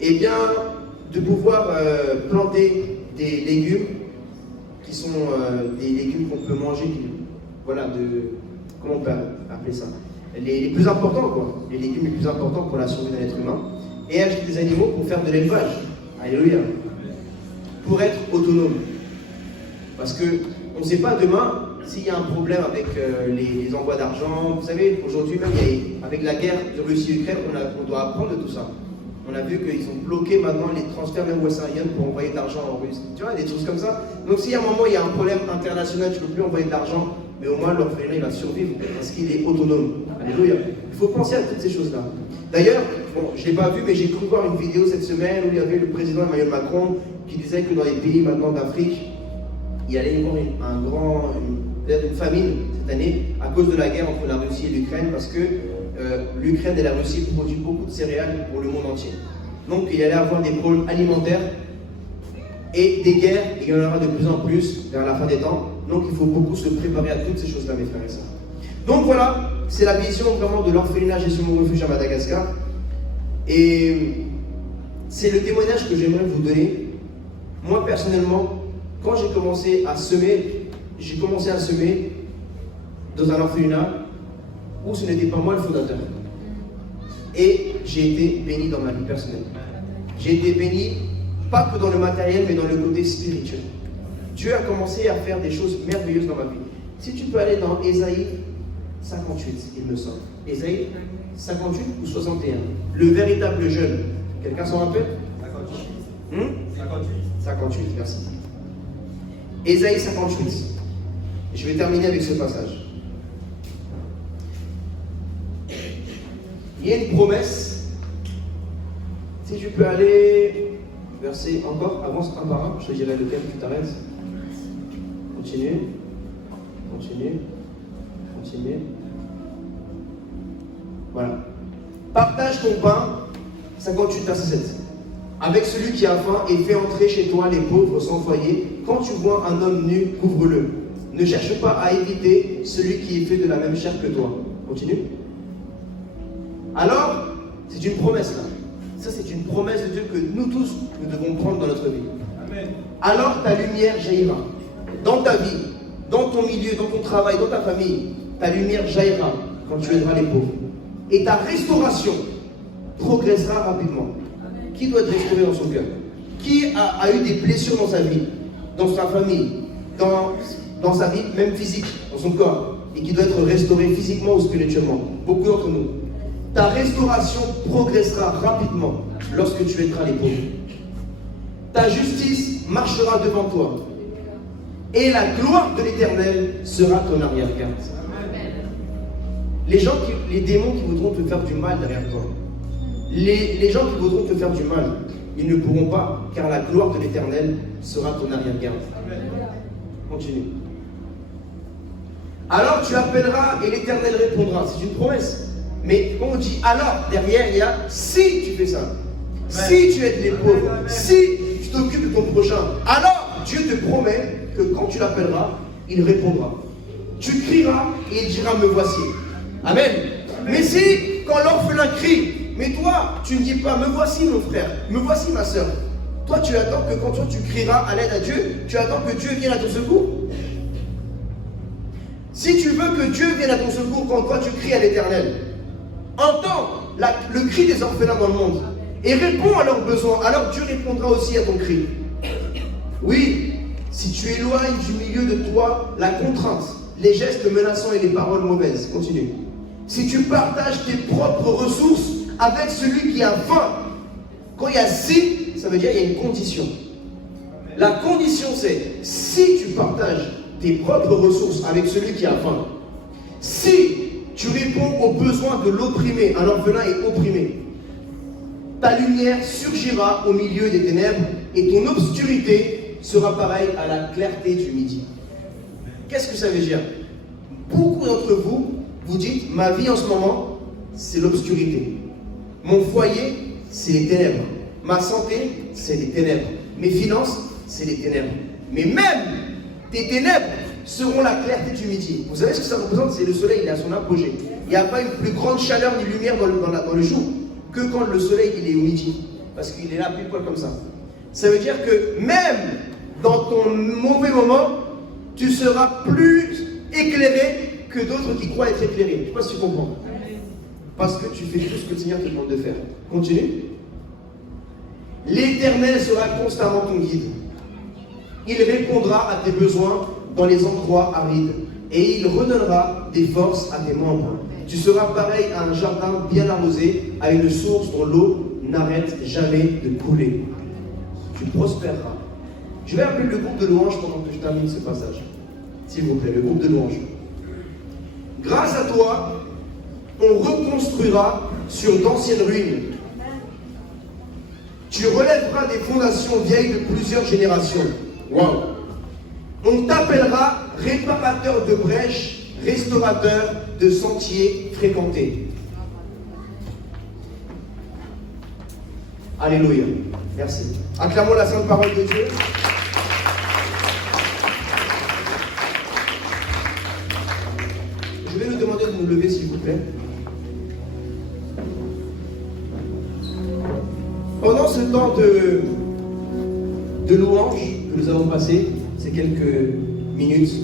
Et bien de pouvoir planter des légumes qui sont des légumes qu'on peut manger, comment on peut appeler ça, les plus importants, quoi, les légumes les plus importants pour la survie d'un être humain, et acheter des animaux pour faire de l'élevage. Alléluia. Pour être autonome. Parce qu'on ne sait pas demain s'il y a un problème avec les envois d'argent. Vous savez, aujourd'hui même, avec la guerre de Russie-Ukraine, on doit apprendre de tout ça. On a vu qu'ils ont bloqué maintenant les transferts même western pour envoyer de l'argent en Russie. Tu vois, des choses comme ça. Donc s'il y a un moment, il y a un problème international, tu ne peux plus envoyer de l'argent, mais au moins l'orphelin, il va survivre parce qu'il est autonome. Alléluia. Il faut penser à toutes ces choses-là. D'ailleurs, je ne l'ai pas vu, mais j'ai cru voir une vidéo cette semaine où il y avait le président Emmanuel Macron qui disait que dans les pays maintenant d'Afrique, il allait y avoir une famine cette année à cause de la guerre entre la Russie et l'Ukraine, parce que l'Ukraine et la Russie produisent beaucoup de céréales pour le monde entier. Donc il allait avoir des problèmes alimentaires et des guerres, et il y en aura de plus en plus vers la fin des temps. Donc il faut beaucoup se préparer à toutes ces choses-là, mes frères et sœurs. Donc voilà, c'est la vision vraiment de l'orphelinat Jésus mon refuge à Madagascar. Et c'est le témoignage que j'aimerais vous donner. Moi personnellement, quand j'ai commencé à semer dans un orphelinat où ce n'était pas moi le fondateur. Et j'ai été béni dans ma vie personnelle. J'ai été béni, pas que dans le matériel, mais dans le côté spirituel. Dieu a commencé à faire des choses merveilleuses dans ma vie. Si tu peux aller dans Ésaïe 58, il me semble. Ésaïe 58 ou 61. Le véritable jeûne. Quelqu'un s'en rappelle? 58, merci. Ésaïe 58. Je vais terminer avec ce passage. Il y a une promesse. Si tu peux aller, verset encore, avance un par un, je te dirai lequel tu t'arrêtes. Continue. Voilà. Partage ton pain, 58 verset 7. Avec celui qui a faim et fais entrer chez toi les pauvres sans foyer. Quand tu vois un homme nu, couvre-le. Ne cherche pas à éviter celui qui est fait de la même chair que toi. Continue. Alors, c'est une promesse là. Ça, c'est une promesse de Dieu que nous tous, nous devons prendre dans notre vie. Amen. Alors, ta lumière jaillira. Dans ta vie, dans ton milieu, dans ton travail, dans ta famille, ta lumière jaillira quand tu aideras les pauvres. Et ta restauration progressera rapidement. Amen. Qui doit être restauré dans son cœur? Qui a eu des blessures dans sa vie, dans sa famille, dans sa vie, même physique, dans son corps, et qui doit être restauré physiquement ou spirituellement? Beaucoup d'entre nous. Ta restauration progressera rapidement lorsque tu aideras les pauvres. Ta justice marchera devant toi. Et la gloire de l'Éternel sera ton arrière-garde. Les démons qui voudront te faire du mal derrière toi, les gens qui voudront te faire du mal, ils ne pourront pas, car la gloire de l'Éternel sera ton arrière-garde. Continue. Alors tu appelleras et l'Éternel répondra. C'est une promesse. Mais quand on dit alors, derrière il y a si tu fais ça, si tu aides les pauvres, si tu t'occupes de ton prochain, alors Dieu te promet que quand tu l'appelleras, il répondra. Tu crieras et il dira me voici. Amen. Mais si quand l'orphelin crie, mais toi tu ne dis pas me voici mon frère, me voici ma soeur, toi tu attends que quand toi tu crieras à l'aide à Dieu, tu attends que Dieu vienne à ton secours. Si tu veux que Dieu vienne à ton secours quand toi tu cries à l'Éternel, entends le cri des orphelins dans le monde et réponds à leurs besoins, alors Dieu répondra aussi à ton cri. Oui, si tu éloignes du milieu de toi la contrainte, les gestes menaçants et les paroles mauvaises, continue. Si tu partages tes propres ressources avec celui qui a faim, quand il y a si, ça veut dire qu'il y a une condition. La condition c'est, si tu partages tes propres ressources avec celui qui a faim, si tu réponds aux besoins de l'opprimé, un orphelin est opprimé, ta lumière surgira au milieu des ténèbres et ton obscurité sera pareille à la clarté du midi. Qu'est-ce que ça veut dire? Beaucoup d'entre vous, vous dites, ma vie en ce moment, c'est l'obscurité. Mon foyer, c'est les ténèbres. Ma santé, c'est les ténèbres. Mes finances, c'est les ténèbres. Mais même tes ténèbres seront la clarté du midi. Vous savez ce que ça représente? C'est le soleil, il est à son apogée. Il n'y a pas une plus grande chaleur ni lumière dans le jour que quand le soleil il est au midi. Parce qu'il est là pile poil comme ça. Ça veut dire que même dans ton mauvais moment, tu seras plus éclairé que d'autres qui croient être éclairés. Je ne sais pas si tu comprends. Parce que tu fais tout ce que le Seigneur te demande de faire. Continue. L'Éternel sera constamment ton guide. Il répondra à tes besoins dans les endroits arides et il redonnera des forces à tes membres. Tu seras pareil à un jardin bien arrosé, à une source dont l'eau n'arrête jamais de couler. Tu prospéreras. Je vais appeler le groupe de louanges pendant que je termine ce passage. S'il vous plaît, le groupe de louanges. Grâce à toi, on reconstruira sur d'anciennes ruines. Tu relèveras des fondations vieilles de plusieurs générations. Waouh! On t'appellera réparateur de brèches, restaurateur de sentiers fréquentés. Alléluia. Merci. Acclamons la sainte parole de Dieu. Je vais nous demander de nous lever, s'il vous plaît. Pendant ce temps de louange que nous avons passé, ces quelques minutes,